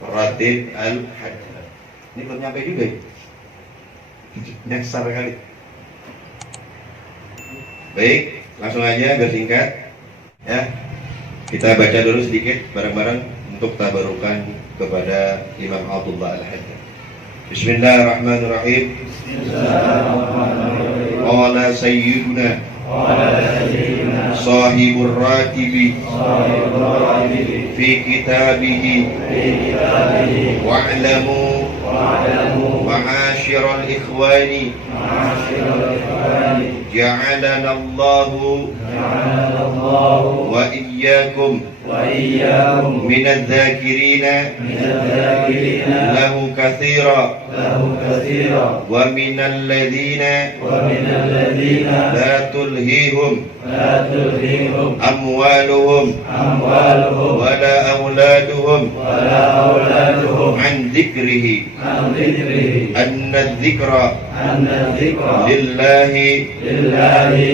Ratib al-Hajj. Ini belum nyampe juga ya? Nyasar kali. Baik, langsung aja biar singkat ya. Kita baca dulu sedikit bareng-bareng untuk tabarukan kepada Imam Abdullah Al-Haddad. Bismillahirrahmanirrahim. Qala sayyiduna sahibur ratibi fi kitabihi wa'lamu ma'asyiral ikhwani ja'alana Allahu wa iyyakum minadz dzakirina lahu katsira wa minal ladzina la tulhihum amwaluhum wala auladuhum an dzikrihi anna dzikra lillahi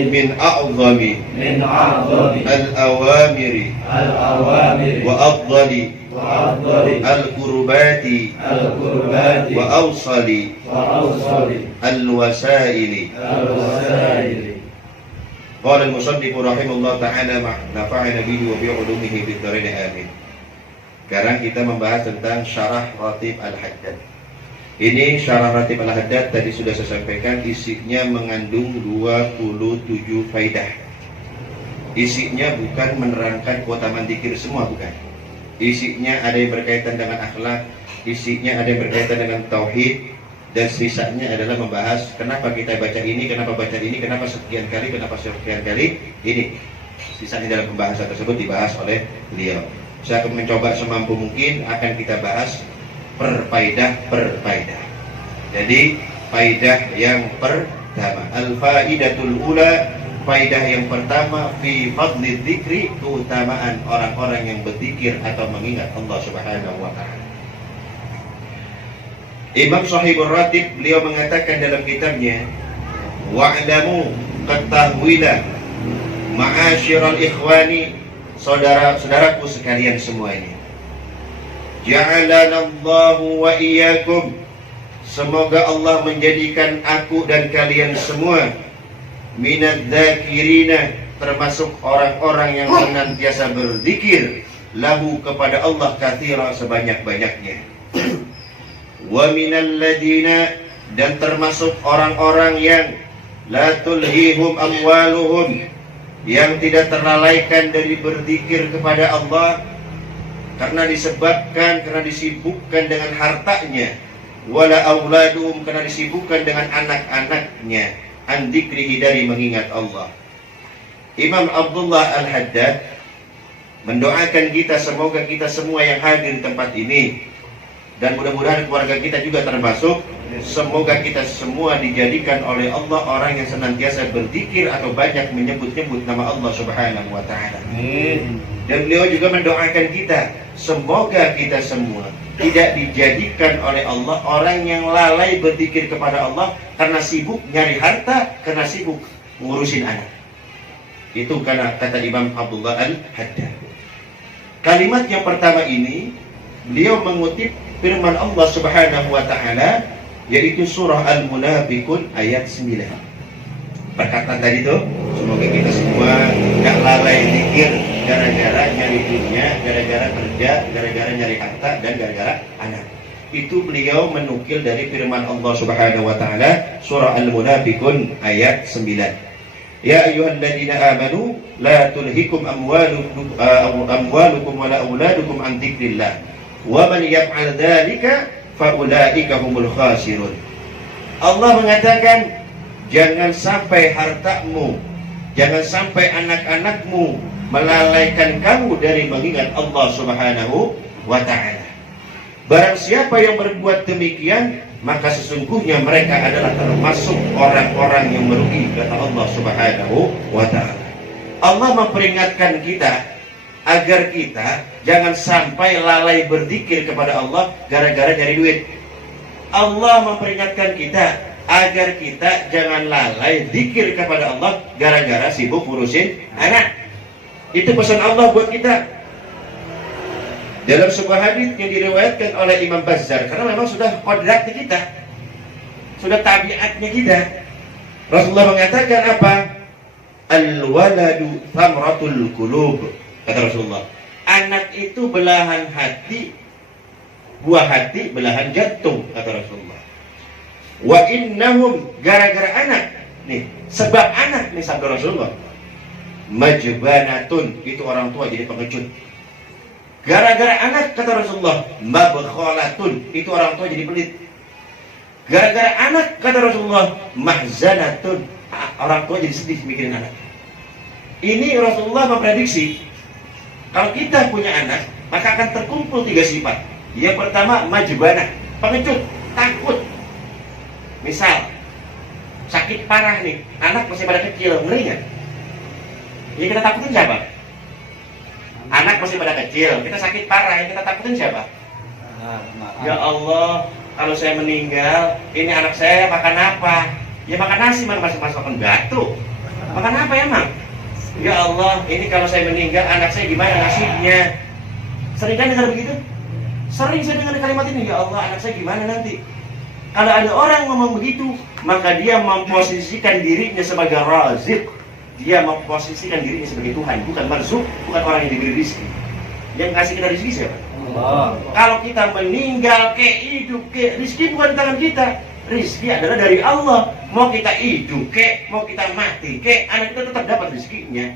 min a'zami al-awamiri wa afdali al-qurbati wa awsali al-wasaili. Qala al-musannif rahimahullah ta'ala nafa'ana bihi wa bi 'ulumihi fid dharain amin. Sekarang kita membahas tentang syarah Ratib Al-Haddad. Ini syarah Ratib Al-Haddad tadi sudah saya sampaikan, isinya mengandung 27 faidah. Isinya bukan menerangkan keutamaan zikir semua, bukan. Isinya ada yang berkaitan dengan akhlak, isinya ada yang berkaitan dengan tauhid, dan sisanya adalah membahas kenapa kita baca ini, kenapa baca ini, kenapa sekian kali, kenapa sekian kali. Ini sisanya dalam pembahasan tersebut dibahas oleh beliau. Saya akan mencoba semampu mungkin akan kita bahas per faidah. Jadi faidah yang pertama, al-faidatul ula, faidah yang pertama, fi fadli dzikri, keutamaan orang-orang yang berzikir atau mengingat Allah Subhanahu wa taala. Imam Shahibur Ratib beliau mengatakan dalam kitabnya, wa'lamu, ketahuilah, ma'asyiral ikhwani, saudara-saudaraku sekalian semua ini, ja'alanallahu wa iyyakum, semoga Allah menjadikan aku dan kalian semua minadz dzakirina, termasuk orang-orang yang senantiasa berzikir, lahu kepada Allah katsira, sebanyak-banyaknya, wa minal ladina, dan termasuk orang-orang yang la tulhihum amwaluhum, yang tidak terlalaikan dari berzikir kepada Allah karena disibukkan dengan hartanya, wala auladuhum, karena disibukkan dengan anak-anaknya, an dzikrihi, dari mengingat Allah. Imam Abdullah Al-Haddad mendoakan kita, semoga kita semua yang hadir di tempat ini, dan mudah-mudahan keluarga kita juga termasuk, semoga kita semua dijadikan oleh Allah orang yang senantiasa berzikir atau banyak menyebut-nyebut nama Allah Subhanahu wa taala. Dan beliau juga mendoakan kita, semoga kita semua tidak dijadikan oleh Allah orang yang lalai berzikir kepada Allah karena sibuk nyari harta, karena sibuk ngurusin anak. Itu karena kata Imam Abdullah Al-Haddad. Kalimat yang pertama ini beliau mengutip firman Allah Subhanahu wa taala, yaitu surah Al-Munafiqun ayat 9. Perkataan tadi itu, semoga kita semua gak lalai zikir gara-gara nyari dunia, gara-gara kerja, gara-gara nyari harta, dan gara-gara anak. Itu beliau menukil dari firman Allah Subhanahu wa taala surah Al-Munafiqun ayat 9. Ya ayyuhalladzina amanu la tulhikum amwalukum wala auladukum an dzikrillah wa man yaf'al dzalika fa ulaika humul khasirun. Allah mengatakan, jangan sampai hartamu, jangan sampai anak-anakmu melalaikan kamu dari mengingat Allah Subhanahu wa taala. Barang siapa yang berbuat demikian, maka sesungguhnya mereka adalah termasuk orang-orang yang merugi, kata Allah Subhanahu wa taala. Allah memperingatkan kita agar kita jangan sampai lalai berzikir kepada Allah gara-gara nyari duit. Allah memperingatkan kita agar kita jangan lalai zikir kepada Allah gara-gara sibuk ngurusin anak. Itu pesan Allah buat kita. Dalam sebuah hadis yang diriwayatkan oleh Imam Bazzar, karena memang sudah kodratnya kita, sudah tabiatnya kita. Rasulullah mengatakan apa? Al-waladu thamratul qulub. Kata Rasulullah, anak itu belahan hati, buah hati belahan jantung. Kata Rasulullah. Wa innahum, gara-gara anak nih, sebab anak nih, sabda Rasulullah, majbanatun, itu orang tua jadi pengecut. Gara-gara anak, kata Rasulullah, mabkhalatun, itu orang tua jadi pelit. Gara-gara anak, kata Rasulullah, mahzanatun, orang tua jadi sedih mikirin anak. Ini Rasulullah memprediksi kalau kita punya anak, maka akan terkumpul 3 sifat. Yang pertama, majbanah, pengecut, takut. Misal sakit parah nih, anak masih pada kecil, ngeri nggak? Yang kita takutin siapa? Anak masih pada kecil, kita sakit parah, yang kita takutin siapa? Ya Allah, kalau saya meninggal, ini anak saya makan apa? Ya makan nasi, makan batu. Makan apa ya, Mang? Ya Allah, ini kalau saya meninggal, anak saya gimana nasibnya? Sering kan dengar begitu? Sering saya dengar kalimat ini, ya Allah, anak saya gimana nanti? Kalau ada orang ngomong begitu, maka dia memposisikan dirinya sebagai razik. Dia memposisikan dirinya sebagai Tuhan, bukan marzuk, bukan orang yang diberi rezeki. Yang kasih kita rezeki siapa? Allah. Kalau kita meninggal, hidup, rezeki bukan di tangan kita. Rezeki adalah dari Allah. Mau kita hidup, mau kita mati, anak kita tetap dapat rezekinya.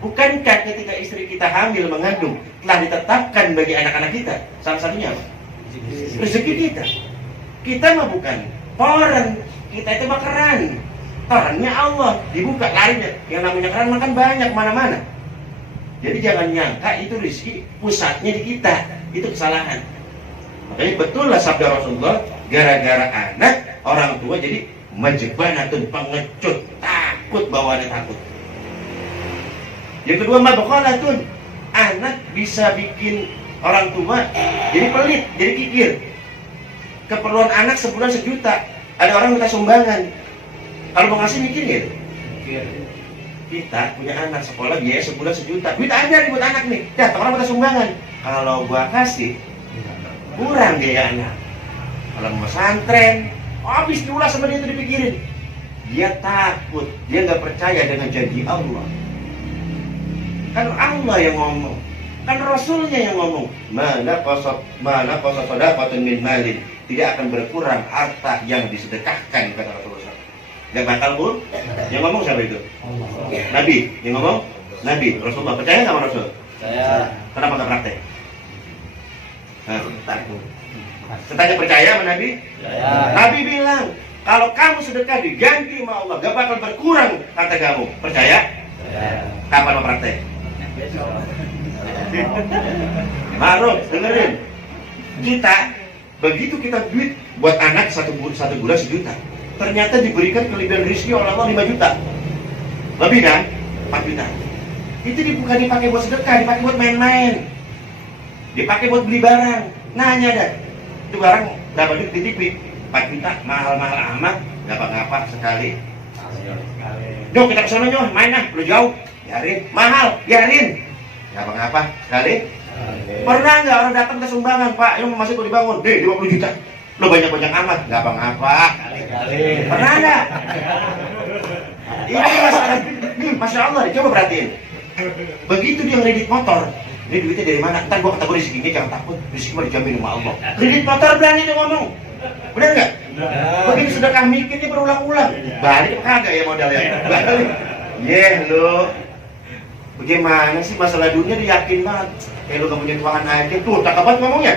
Bukankah ketika istri kita hamil mengandung telah ditetapkan bagi anak-anak kita salah satunya apa? Rezeki kita. Kita mah bukan toren, kita itu mah keran. Torennya Allah, dibuka larinya. Yang namanya keran makan banyak mana-mana. Jadi jangan nyangka itu rezeki pusatnya di kita. Itu kesalahan. Makanya betul lah sabda Rasulullah, gara-gara anak, orang tua jadi majbanatun, pengecut, takut, bawaannya takut. Yang kedua, mabkhalatun, anak bisa bikin orang tua jadi pelit, jadi kikir. Keperluan anak sebulan 1 juta, ada orang minta sumbangan. Kalau mau ngasih mikir gitu. Kita punya anak sekolah biaya sebulan 1 juta, duit aja nih buat anak nih. Dah, orang minta sumbangan. Kalau gua kasih, kurang biaya anak. Kalau mau pesantren, habis diulas sama dia itu dipikirin. Dia takut, dia nggak percaya dengan janji Allah. Kan Allah yang ngomong, kan Rasulnya yang ngomong. Mana qasat sadaqatun min malin, tidak akan berkurang harta yang disedekahkan, kata Rasulullah. Gak bakal pun. Yang ngomong siapa itu? Allah. Nabi. Yang ngomong Nabi. Rasulullah. Percaya nggak sama Rasul? Percaya. Kenapa nggak praktek? Saya tanya, percaya sama Nabi? Percaya. Nabi bilang, kalau kamu sedekah diganti sama Allah, gak bakal berkurang harta kamu. Percaya? Percaya. Kapan mau praktek? Maruf, dengerin. Kita begitu kita duit buat anak satu bulan 1 juta, ternyata diberikan kelebihan rezeki oleh Allah 5 juta. Lebih kan? 4 juta. Itu bukan dipakai buat sedekah, dipakai buat main-main. Dipakai buat beli barang. Nanya dah, itu barang berapa duit di TV? 4 juta, mahal-mahal amat, ngapa-ngapa sekali. Yuk kita kesana yuk, main lah, lu jauh. Biarin, mahal, biarin. Ngapa-ngapa sekali. Pernah nggak orang datang ke sumbangan, Pak, yang masih mau dibangun, deh 50 juta. Lo banyak-banyak amat, ngapa-ngapa. Pernah nggak? Ini masalah, Masya Allah, coba perhatiin. Begitu dia ngeredit motor, ini duitnya dari mana? Ntar gua kata gue rezekinya, jangan takut, rezeki mah dijamin sama Allah. Kredit motor berani dia ngomong, bener nggak? Begitu sedekah mikir dia berulang-ulang, balik kagak ya modalnya? Balik, lo. Bagaimana sih masalah dunia dia yakin banget? Lu gak punya Tuhan aja tuh, tak kabat ngomongnya.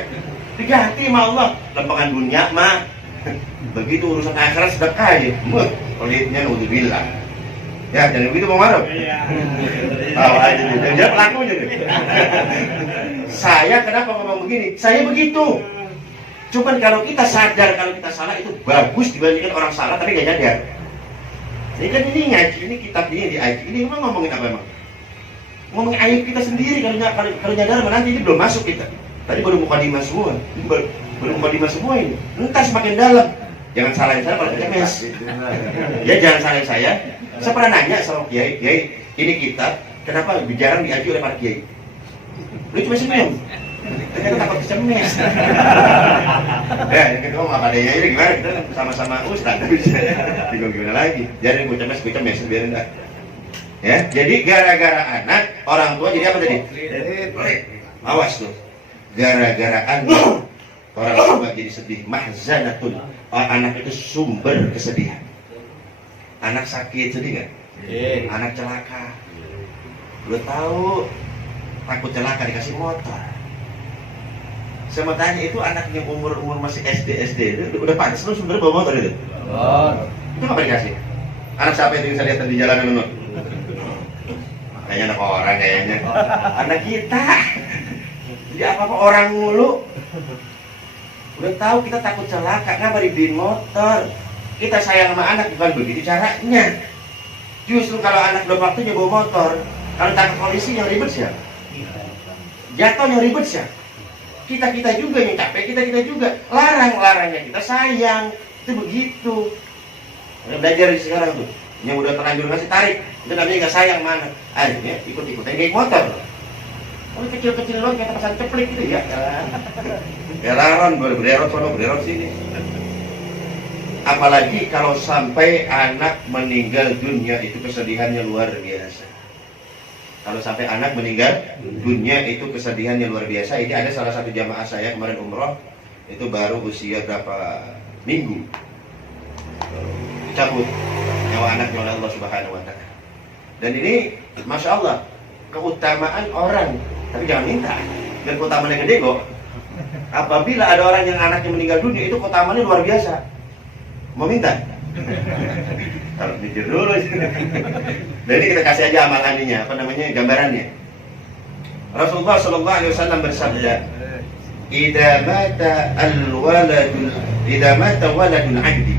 Diganti sama Allah, lempengan dunia mah. Begitu urusan akhirat sedekah aja, pelitnya naudzubillah. Ya, jangan begitu Bang Maruf. Tahu aja nih, dia pelakunya nih. Saya kenapa ngomong begini? Saya begitu. Cuman kalau kita sadar kalau kita salah itu bagus dibandingkan orang salah tapi gak nyadar. Ini kan ini ngaji, ini kitab ini di ngaji. Ini emang ngomongin apa emang? Ngomongin aib kita sendiri, kalau nyadar nanti ini belum masuk kita. Tadi baru mukadimah semua. Ini baru mukadimah semua ini. Entar semakin dalam. Jangan salahin saya pada SMS. Ya jangan salahin saya. Saya pernah nanya sama Kiai, ini kitab kenapa jarang diaji oleh para kiai? Lu cuma senyum. Ternyata takut kecemes. Ya, yang kedua sama adanya ini gimana? Kita sama-sama ustaz. Gimana lagi? Jadi gue cemes, biarin dah. Ya, jadi gara-gara anak, orang tua jadi apa tadi? Pelit. Awas tuh. Gara-gara anak, orang tua jadi sedih. Mahzanatun. Anak itu sumber kesedihan. Anak sakit sedih nggak? Anak celaka. Lu tahu takut celaka dikasih motor. Saya mau tanya, itu anak yang umur masih SD itu udah pantas lu sebenarnya bawa motor itu? Itu nggak dikasih? Anak siapa itu yang saya lihat di jalanan lu? Kayaknya anak orang kayaknya. Anak kita. Jadi apa-apa orang mulu. Udah tahu kita takut celaka, kenapa dibeliin motor? Kita sayang sama anak bukan begitu caranya. Justru kalau anak udah waktunya bawa motor, kalau tangkap polisi yang ribet siapa? Jatuh yang ribet siapa? Kita juga yang capek, kita juga. Larangnya kita sayang. Itu begitu. Udah belajar di sekarang tuh. Yang udah terlanjur ngasih tarik, itu namanya nggak sayang mana. Akhirnya ikut-ikutan naik motor. Kalau kecil-kecil loh kayak pesan ceplik gitu ya. Geraron, berderot sini. Apalagi kalau sampai anak meninggal dunia, itu kesedihannya luar biasa. Kalau sampai anak meninggal dunia, itu kesedihannya luar biasa. Ini ada salah satu jamaah saya kemarin umroh, itu baru usia berapa minggu, cabut nyawa anaknya oleh Allah Subhanahu wa Ta'ala. Dan ini Masya Allah, keutamaan orang, tapi jangan minta. Dan keutamaannya gede kok. Apabila ada orang yang anaknya meninggal dunia, itu keutamaannya luar biasa. Mau minta? Kalau mikir dulu. Dan ini kita kasih aja amalannya, apa namanya, gambarannya. Rasulullah SAW bersabda, "Idza mata waladul 'abdi."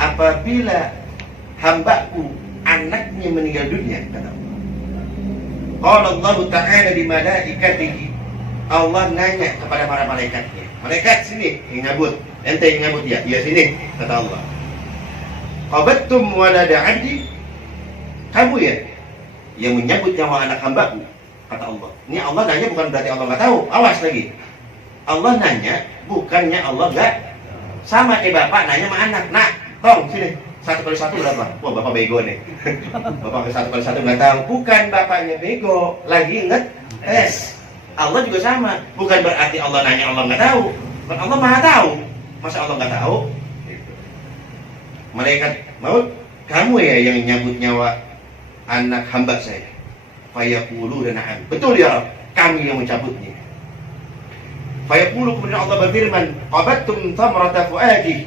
Apabila hambaku anaknya meninggal dunia, kata Allah. Qala Allah Ta'ala di malaikatihi. Allah nanya kepada para malaikatnya. Malaikat sini yang nyabut. Ente yang nyabut ya? Iya sini, kata Allah. Qabattum walada 'abdi? Kamu ya yang menyambut nyawa anak hambaku, kata Allah. Ini Allah nanya bukan berarti Allah nggak tahu. Awas lagi. Allah nanya bukannya Allah nggak sama kayak bapak nanya sama anak. Nak, tong sini. 1 kali 1 berapa? Wah, bapak bego nih. Bapak 1 kali 1 nggak tahu. Bukan bapaknya bego, lagi inget tes. Allah juga sama. Bukan berarti Allah nanya Allah nggak tahu. Bukan Allah maha tahu. Masa Allah nggak tahu? Malaikat maut, kamu ya yang nyabut nyawa anak hamba saya. Fayaqulu dan na'am. Betul ya Rabb, kami yang mencabutnya. Fayaqulu, kemudian Allah berfirman, qabattum thamrata fuadi.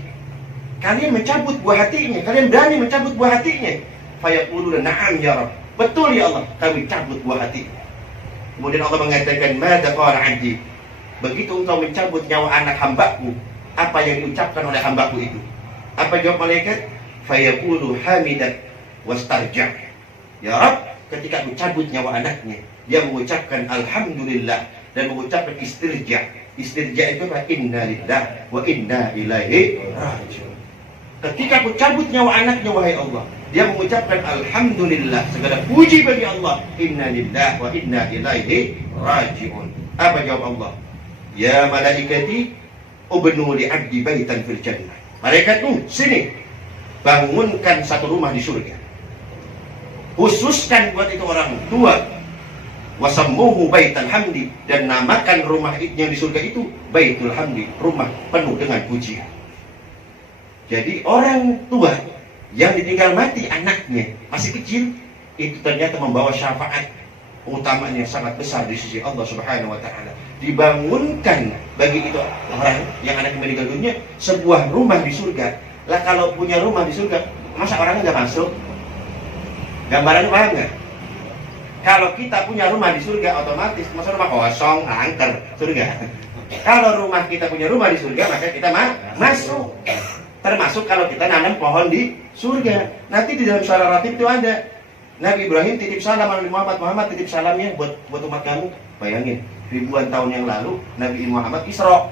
Kalian mencabut buah hatinya, kalian berani mencabut buah hatinya. Fayaqulu dan na'am ya Rabb. Betul ya Allah, kami cabut buah hatinya. Kemudian Allah mengatakan, madza qala 'abdi. Begitu engkau mencabut nyawa anak hambaku, apa yang diucapkan oleh hambaku itu? Apa jawab malaikat? Fayaqulu hamidat wastarja. Ya Rabb, ketika aku cabut nyawa anaknya, dia mengucapkan alhamdulillah dan mengucapkan istirja. Istirja itu apa? Inna lillah wa inna ilaihi raji'un. Ketika aku cabut nyawa anaknya, wahai Allah, dia mengucapkan alhamdulillah, segala puji bagi Allah. Inna lillah wa inna ilaihi raji'un. Apa jawab Allah? Ya malaikati ubnu li 'abdi baitan fil jannah. Malaikatku, sini, bangunkan satu rumah di surga. Khususkan buat itu orang tua. Wasammuhu baital hamdi, dan namakan rumah yang di surga itu baitul hamdi, rumah penuh dengan pujian. Jadi orang tua yang ditinggal mati anaknya masih kecil, itu ternyata membawa syafaat utamanya sangat besar di sisi Allah Subhanahu wa Ta'ala. Dibangunkan bagi itu orang yang anak meninggal dunia sebuah rumah di surga. Lah kalau punya rumah di surga, masa orangnya nggak masuk? Gambarannya paham nggak? Kalau kita punya rumah di surga, otomatis masa rumah kosong, angker surga. Kalau rumah kita punya rumah di surga, maka kita masuk. Termasuk kalau kita nanam pohon di surga. Nanti di dalam surah Ratib itu ada Nabi Ibrahim titip salam Nabi Muhammad, Muhammad titip salamnya buat umat kamu. Bayangin, ribuan tahun yang lalu Nabi Muhammad Isra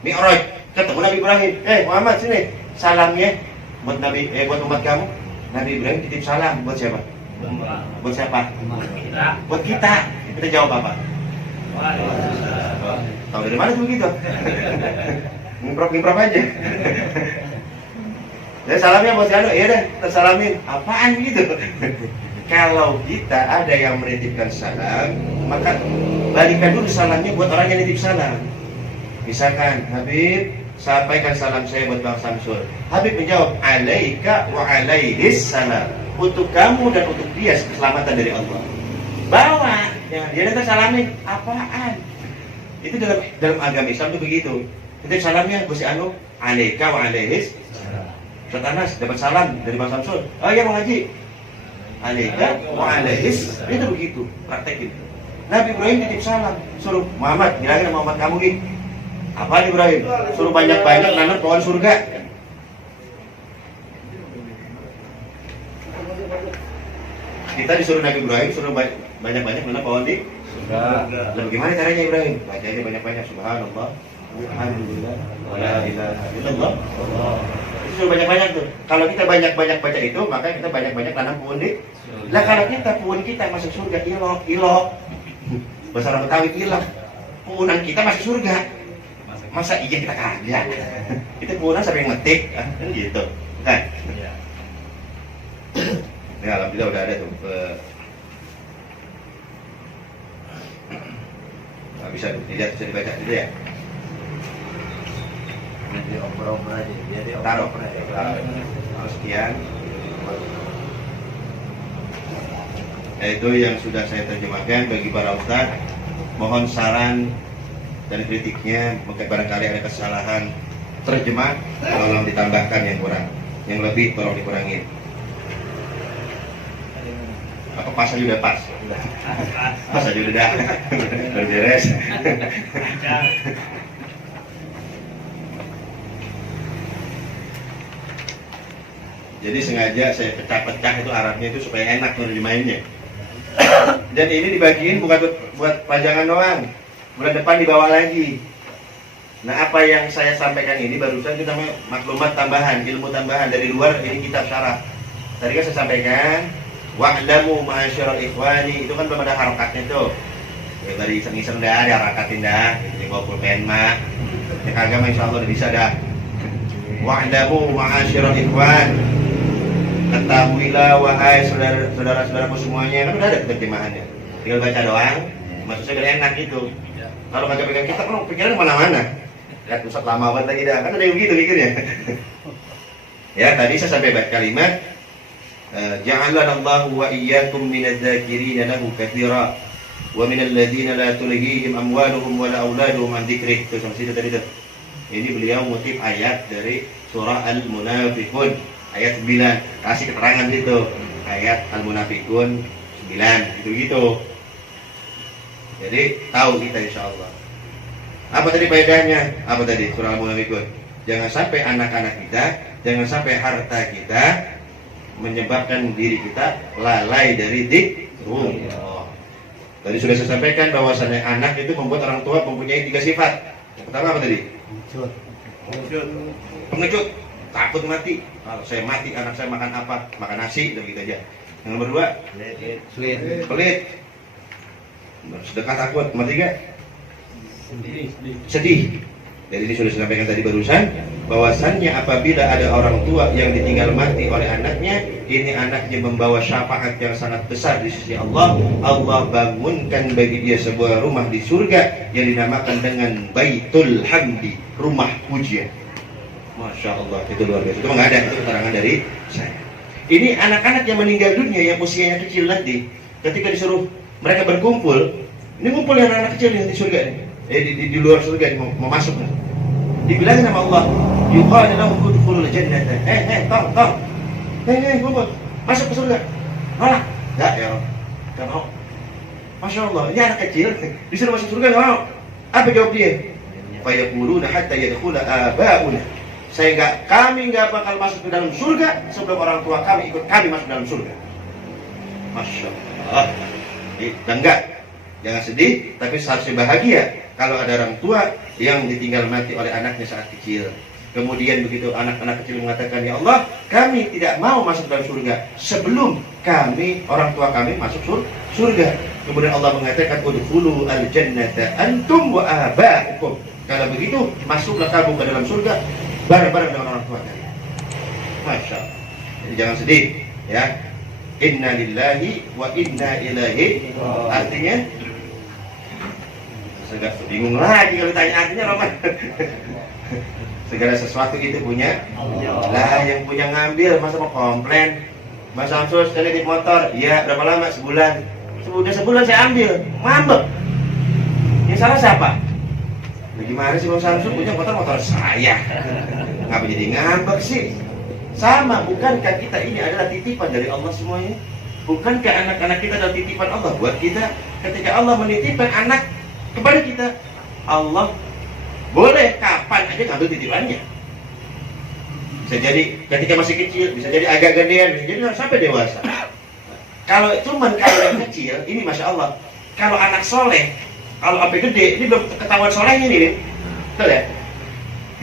Mi'raj, ketemu Nabi Ibrahim. Muhammad sini, salamnya buat buat umat kamu. Nabi Ibrahim titip salam buat siapa? Buat siapa? Buat kita. Kita jawab apa? Tahu dari mana tuh begitu? Ngimprop aja. Ya salamnya bos Anu, iya deh, tersalamin. Apaan gitu? Kalau kita ada yang menitipkan salam, maka balikan dulu salamnya buat orang yang nitip salam. Misalkan, Habib, sampaikan salam saya buat Bang Samsul. Habib menjawab, alaika wa alaihis salam. Untuk kamu dan untuk dia keselamatan dari Allah. Bawa, ya, dia datang salamin. Apaan? Itu dalam agama Islam itu begitu. Nitip salamnya bos Anu, alaika wa alaihis salam. Ustaz Anas dapat salam dari Bang Samsul. Oh iya Bang Haji. Alaika wa alaihis, itu begitu, praktekin. Nabi Ibrahim titip salam, suruh Muhammad, bilangin Muhammad kamu nih. Apa Ibrahim? Suruh banyak-banyak nanam pohon surga. Kita disuruh Nabi Ibrahim suruh banyak-banyak nanam pohon di surga. Lalu gimana caranya Ibrahim? Bacanya banyak-banyak, subhanallah, alhamdulillah, wala ilaha illallah. Suruh banyak-banyak tuh. Kalau kita banyak-banyak baca itu, maka kita banyak-banyak tanam pohon di. Lah kalau pohon kita masuk surga, ilok. Bahasa orang Betawi ilok. Pohonan kita masuk surga. Masa iya kita kagak? Itu pohonan sampai ngetik, kan gitu. Kan? Ya alhamdulillah udah ada tuh. Nggak bisa dilihat, bisa dibaca dulu ya. Jadi oper-oper aja, jadi Taruh. oper aja. Sekian. Itu yang sudah saya terjemahkan bagi para ustaz. Mohon saran dan kritiknya, mungkin barangkali ada kesalahan terjemah, tolong ditambahkan yang kurang, yang lebih tolong dikurangin. Apa pas aja udah pas? Pas aja udah beres. Jadi sengaja saya pecah-pecah itu Arabnya itu supaya enak nerjemahinnya. Dan ini dibagiin bukan buat pajangan doang. Bulan depan dibawa lagi. Nah, apa yang saya sampaikan ini barusan itu namanya maklumat tambahan, ilmu tambahan dari luar ini kitab syarah. Tadi kan saya sampaikan wa'lamu ma'asyiral ikhwani, itu kan belum ada harokatnya tuh. Ya tadi iseng-iseng dah, ada harakatin dah, jadi bawa pulpen mah. Ya kagak mah insyaallah udah bisa dah. Wa'lamu ma'asyiral ikhwan, ketahuilah wahai saudara-saudaraku semuanya. Kan udah ada terjemahannya, tinggal baca doang. Maksud saya biar enak gitu. Kalau baca pegang kitab kan pikiran kemana-mana. Lihat Ustaz lama banget lagi dah, kan ada yang begitu mikirnya. Ya tadi saya sampai baca kalimat ja'alanallahu wa iyyakum minadz-dzakirina lahu katsira wa minal ladzina la tulhihim amwaluhum wala auladuhum an dzikrih. Itu sampai situ tadi tuh. Ini beliau ngutip ayat dari surah Al-Munafiqun ayat 9. Kasih keterangan situ. Ayat Al-Munafiqun 9 gitu-gitu. Jadi tahu kita insyaallah. Apa tadi faedahnya? Apa tadi surah Al-Munafiqun? Jangan sampai anak-anak kita, jangan sampai harta kita menyebabkan diri kita lalai dari dzikrullah. Tadi sudah saya sampaikan bahwasannya anak itu membuat orang tua mempunyai 3 sifat. Yang pertama apa tadi? Pengecut, takut mati. Kalau saya mati anak saya makan apa? Makan nasi, begitu aja. Yang nomor 2, pelit. Sedekah takut. Nomor 3, sedih. Jadi ini sudah disampaikan tadi barusan, bahwasannya apabila ada orang tua yang ditinggal mati oleh anaknya, ini anaknya membawa syafaat yang sangat besar di sisi Allah. Allah bangunkan bagi dia sebuah rumah di surga yang dinamakan dengan Baitul Hamdi, rumah pujian. Masya Allah, itu luar biasa. Itu nggak ada, itu keterangan dari saya. Ini anak-anak yang meninggal dunia yang usianya kecil nanti, ketika disuruh mereka berkumpul, ini ngumpul yang anak kecil yang di surga ini. Di luar surga mau masuk nih. Dibilangin sama Allah, yuqalu lahum udkhulul jannata. Tong. Ngumpul. Masuk ke surga. Nolak. Enggak ya. Enggak mau. Masya Allah, ini anak kecil disuruh masuk surga enggak mau. Apa jawab dia? Fa yaquluna hatta yadkhula abauna. Kami enggak bakal masuk ke dalam surga sebelum orang tua kami ikut kami masuk dalam surga. Masya Allah. Dan jangan sedih, tapi seharusnya bahagia kalau ada orang tua yang ditinggal mati oleh anaknya saat kecil. Kemudian begitu anak-anak kecil mengatakan, ya Allah, kami tidak mau masuk dalam surga sebelum kami, orang tua kami masuk surga. Kemudian Allah mengatakan, udkhulu al-jannata antum wa aba'ukum. Kalau begitu, masuklah kamu ke dalam surga bareng-bareng dengan orang tua kalian. Masya Allah. Jadi jangan sedih, ya. Inna lillahi wa inna ilaihi. Artinya, segala bingung lagi kalau tanya artinya, Roman. Segala sesuatu itu punya lah, yang punya ngambil, masa mau komplain. Mas Samsul sekali di motor, ya berapa lama? Sebulan. Sudah sebulan saya ambil, ngambek. Yang salah siapa? Bagaimana sih Bang Samsul punya motor saya? Ngapa jadi ngambek sih? Sama, bukankah kita ini adalah titipan dari Allah semuanya? Bukankah anak-anak kita adalah titipan Allah buat kita? Ketika Allah menitipkan anak kepada kita, Allah boleh kapan aja ngambil titipannya. Bisa jadi ketika masih kecil, bisa jadi agak gedean, bisa jadi sampai dewasa. Kalau yang kecil, ini Masya Allah. Kalau anak soleh, kalau sampai gede, ini belum ketahuan solehnya nih, betul ya?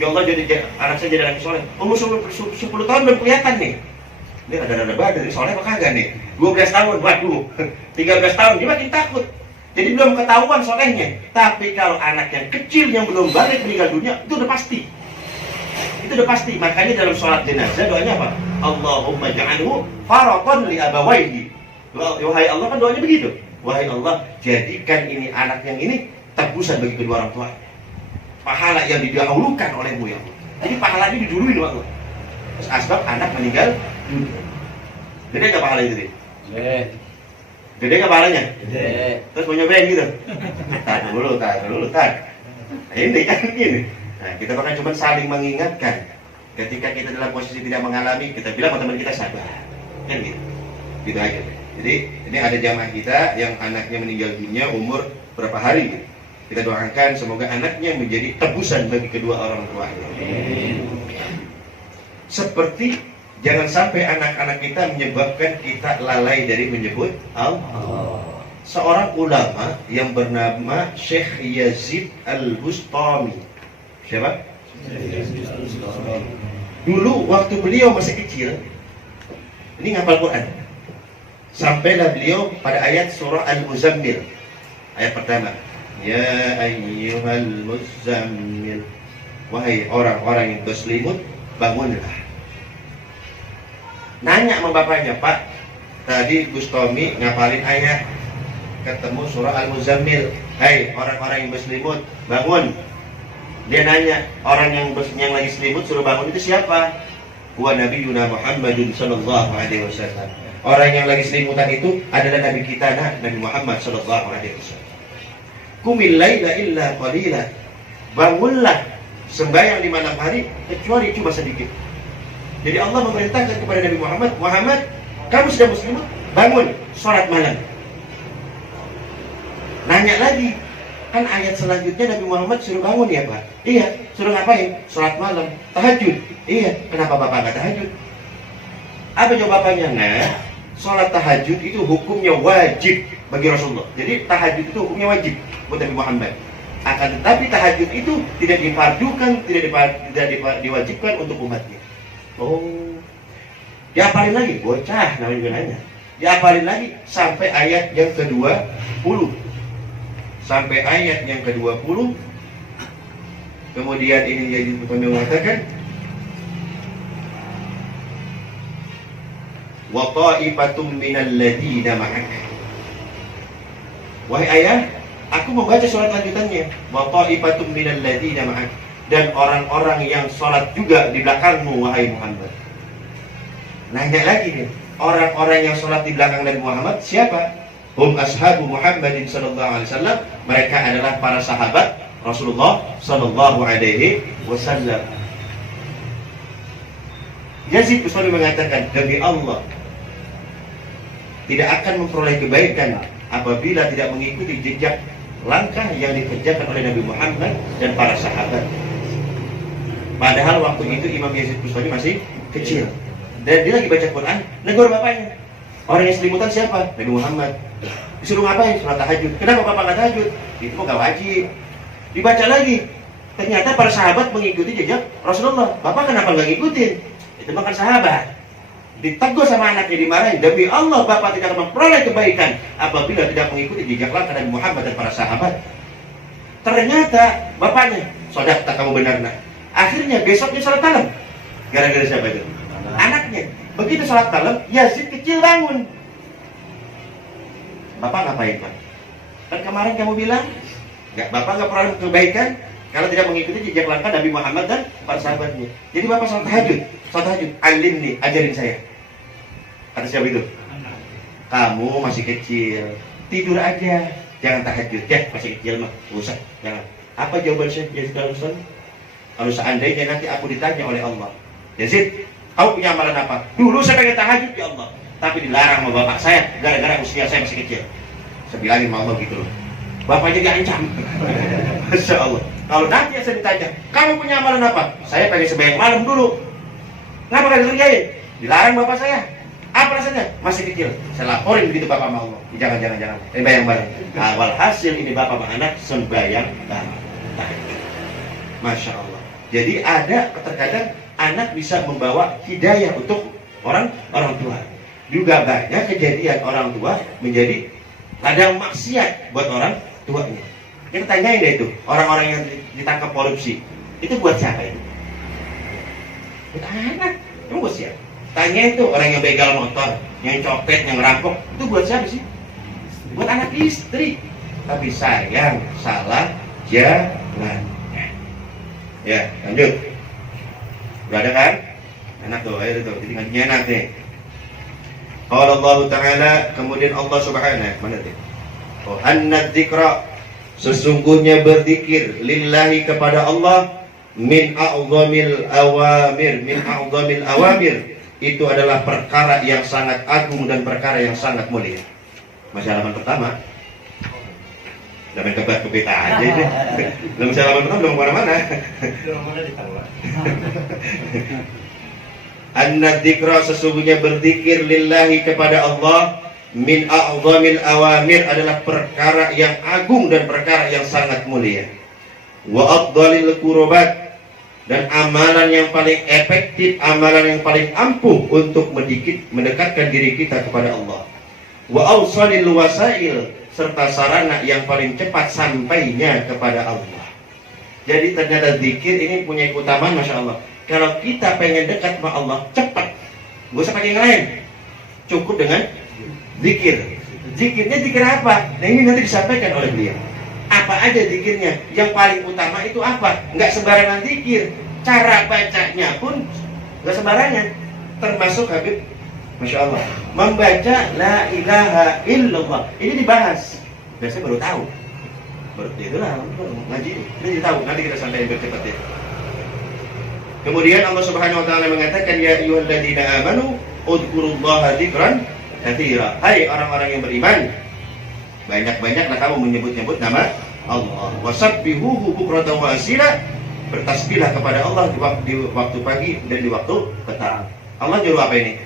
Ya Allah, jadi anak saya jadi anak soleh. Umur 10 tahun belum kelihatan nih. Ini rada-rada badan, soleh apa kagak nih? 12 tahun, waduh. 13 tahun, dia makin takut. Jadi belum ketahuan solehnya. Tapi kalau anak yang kecil yang belum balik meninggal dunia, itu udah pasti. Itu udah pasti. Makanya dalam sholat jenazah doanya apa? Allahumma ja'alhu faraton li abawaihi. Wahai Allah, kan doanya begitu. Wahai Allah, jadikan ini anak yang ini tebusan bagi kedua orang tua. Pahala yang didahulukan olehmu ya Allah. Jadi pahala ini diduluin oleh Allah. Terus asbab anak meninggal dunia. Gede nggak pahala itu? Gede nggak pahalanya? Gede. Terus mau nyobain gitu? Tak dulu. Nah, ini kan gini. Nah, kita bahkan cuma saling mengingatkan. Ketika kita dalam posisi tidak mengalami, kita bilang sama teman kita sabar. Kan gitu. Gitu aja. Jadi ini ada jamaah kita yang anaknya meninggal dunia umur berapa hari gitu. Kita doakan semoga anaknya menjadi tebusan bagi kedua orang tuanya. Seperti jangan sampai anak-anak kita menyebabkan kita lalai dari menyebut Allah. Seorang ulama yang bernama Syekh Yazid Al-Bustami. Siapa? Dulu waktu beliau masih kecil, ini ngapal Quran. Sampailah beliau pada ayat surah Al-Muzammil. Ayat pertama. Ya ayyuhal muzammil. Wahai orang-orang yang berselimut, bangunlah. Nanya sama bapaknya, Pak, tadi Bustami ngapalin ayat, ketemu surah Al-Muzammil. Hai orang-orang yang berselimut, bangun. Dia nanya, orang yang lagi selimut suruh bangun itu siapa? Wa nabiyuna Muhammadun sallallahu alaihi wasallam. Orang yang lagi selimutan itu adalah Nabi kita, Nabi Muhammad sallallahu alaihi wasallam. Qumil laila illa qalila. Bangunlah sembahyang di malam hari kecuali cuma sedikit. Jadi Allah memerintahkan kepada Nabi Muhammad, Muhammad, kamu sudah muslimut, bangun sholat malam. Nanya lagi, kan ayat selanjutnya Nabi Muhammad suruh bangun ya Pak? Iya, suruh ngapain? Sholat malam, tahajud. Iya, kenapa Bapak nggak tahajud? Apa jawab bapaknya? Nah, sholat tahajud itu hukumnya wajib bagi Rasulullah. Jadi tahajud itu hukumnya wajib buat Nabi Muhammad. Akan tetapi tahajud itu tidak difardukan, tidak diwajibkan untuk umatnya. Oh, diapalin lagi, bocah namanya juga nanya. Diapalin lagi sampai ayat yang ke-20. Sampai ayat yang ke-20. Kemudian ini Yazid Bustami mengatakan, wa ta'ifatum minal ladina ma'aka. Wahai ayah, aku membaca surat lanjutannya. Wa ta'ifatum minal ladina ma'aka. Dan orang-orang yang sholat juga di belakangmu wahai Muhammad. Nanya lagi nih, orang-orang yang sholat di belakang Nabi Muhammad siapa? Hum ashabu Muhammadin sallallahu alaihi wasallam. Mereka adalah para sahabat Rasulullah sallallahu alaihi wasallam. Yazid Bustami mengatakan, demi Allah, tidak akan memperoleh kebaikan apabila tidak mengikuti jejak langkah yang dikerjakan oleh Nabi Muhammad dan para sahabat. Padahal waktu itu Imam Yazid Bustami masih kecil dan dia lagi baca Quran, negur bapaknya. Orang yang selimutan siapa? Nabi Muhammad. Disuruh ngapain? Sholat tahajud. Kenapa bapak nggak tahajud? Itu kok nggak wajib. Dibaca lagi Ternyata para sahabat mengikuti jejak Rasulullah. Bapak kenapa nggak ngikutin? Itu makan sahabat. Ditegur sama anaknya, dimarahin. Demi Allah, bapak tidak akan memperoleh kebaikan apabila tidak mengikuti jejak langkah Nabi Muhammad dan para sahabat. Ternyata bapaknya, sodakta kamu benar nak. Akhirnya besoknya salat malam. Gara-gara siapa itu? Anaknya. Begitu salat malam, Yazid kecil bangun. Bapak ngapain pak? Kan kemarin kamu bilang, bapak nggak peroleh kebaikan kalau tidak mengikuti jejak langkah Nabi Muhammad dan para sahabatnya. Jadi bapak salat tahajud. Salat tahajud, alim nih, ajarin saya. Kata siapa itu? Kamu masih kecil, tidur aja, jangan tahajud ya, masih kecil mah, usah, jangan. Apa jawaban Syekh Yazid Al-Bustami? Kalau seandainya nanti aku ditanya oleh Allah, Yazid, kamu punya amalan apa? Dulu saya pengen tahajud ya Allah, tapi dilarang sama bapak saya, gara-gara usia saya masih kecil. Saya bilangin sama Allah gitu loh. Bapak jadi ancam. Masya Allah. Kalau nanti saya ditanya, kamu punya amalan apa? Saya pengen sembahyang malam dulu. Kenapa gak dikerjain? Dilarang bapak saya. Apa rasanya? Masih kecil. Saya laporin begitu bapak sama Allah. Jangan. Sembahyang bareng. Awal hasil ini bapak sama anak sembahyang bareng. Masya Allah. Jadi ada terkadang anak bisa membawa hidayah untuk orang tua. Juga banyak kejadian orang tua menjadi ladang maksiat buat orang tuanya. Kita tanyain deh itu, orang-orang yang ditangkap korupsi, itu buat siapa itu? Buat anak. Emang buat siapa? Tanya itu orang yang begal motor, yang copet, yang rampok, itu buat siapa sih? Buat anak istri. Tapi sayang, salah jalan. Ya, lanjut. Udah ada kan? Enak tuh, ayo tuh, jadi ngajinya enak nih. Qala Allah Ta'ala, kemudian Allah Subhanahu, mana tuh? Oh, an-dzikra, sesungguhnya berzikir lillahi kepada Allah min a'zamil awamir, itu adalah perkara yang sangat agung dan perkara yang sangat mulia. Masih halaman pertama. Udah main kebet aja ini. Belum masih halaman pertama, belum kemana-mana. Belum ada di tangga. An-dzikra, sesungguhnya berzikir lillahi kepada Allah min a'zamil awamir, adalah perkara yang agung dan perkara yang sangat mulia. Wa afdalil qurbat, dan amalan yang paling efektif, amalan yang paling ampuh untuk mendekatkan diri kita kepada Allah. Wa awsalil wasail, serta sarana yang paling cepat sampainya kepada Allah. Jadi ternyata zikir ini punya keutamaan, Masya Allah. Kalau kita pengen dekat sama Allah, cepat, gak usah pakai yang lain, cukup dengan zikir. Zikirnya zikir apa? Nah ini nanti disampaikan oleh beliau. Apa aja zikirnya? Yang paling utama itu apa? Nggak sembarangan zikir. Cara bacanya pun nggak sembarangan. Termasuk Habib, Masya Allah, membaca la ilaha illallah. Ini dibahas. Biasanya baru tahu. Baru itulah ngaji. Ini tahu. Nanti kita sampaikan bercepat ya. Kemudian Allah Subhanahu Wa Taala mengatakan, ya ayyuhalladzina amanu udzurullaha dzikran katsira. Hai orang-orang yang beriman, banyak-banyaklah kamu menyebut-nyebut nama Allah. Wasabbihuhu bukratan wa asila, bertasbihlah kepada Allah di waktu pagi dan di waktu petang. Allah nyuruh apa ini?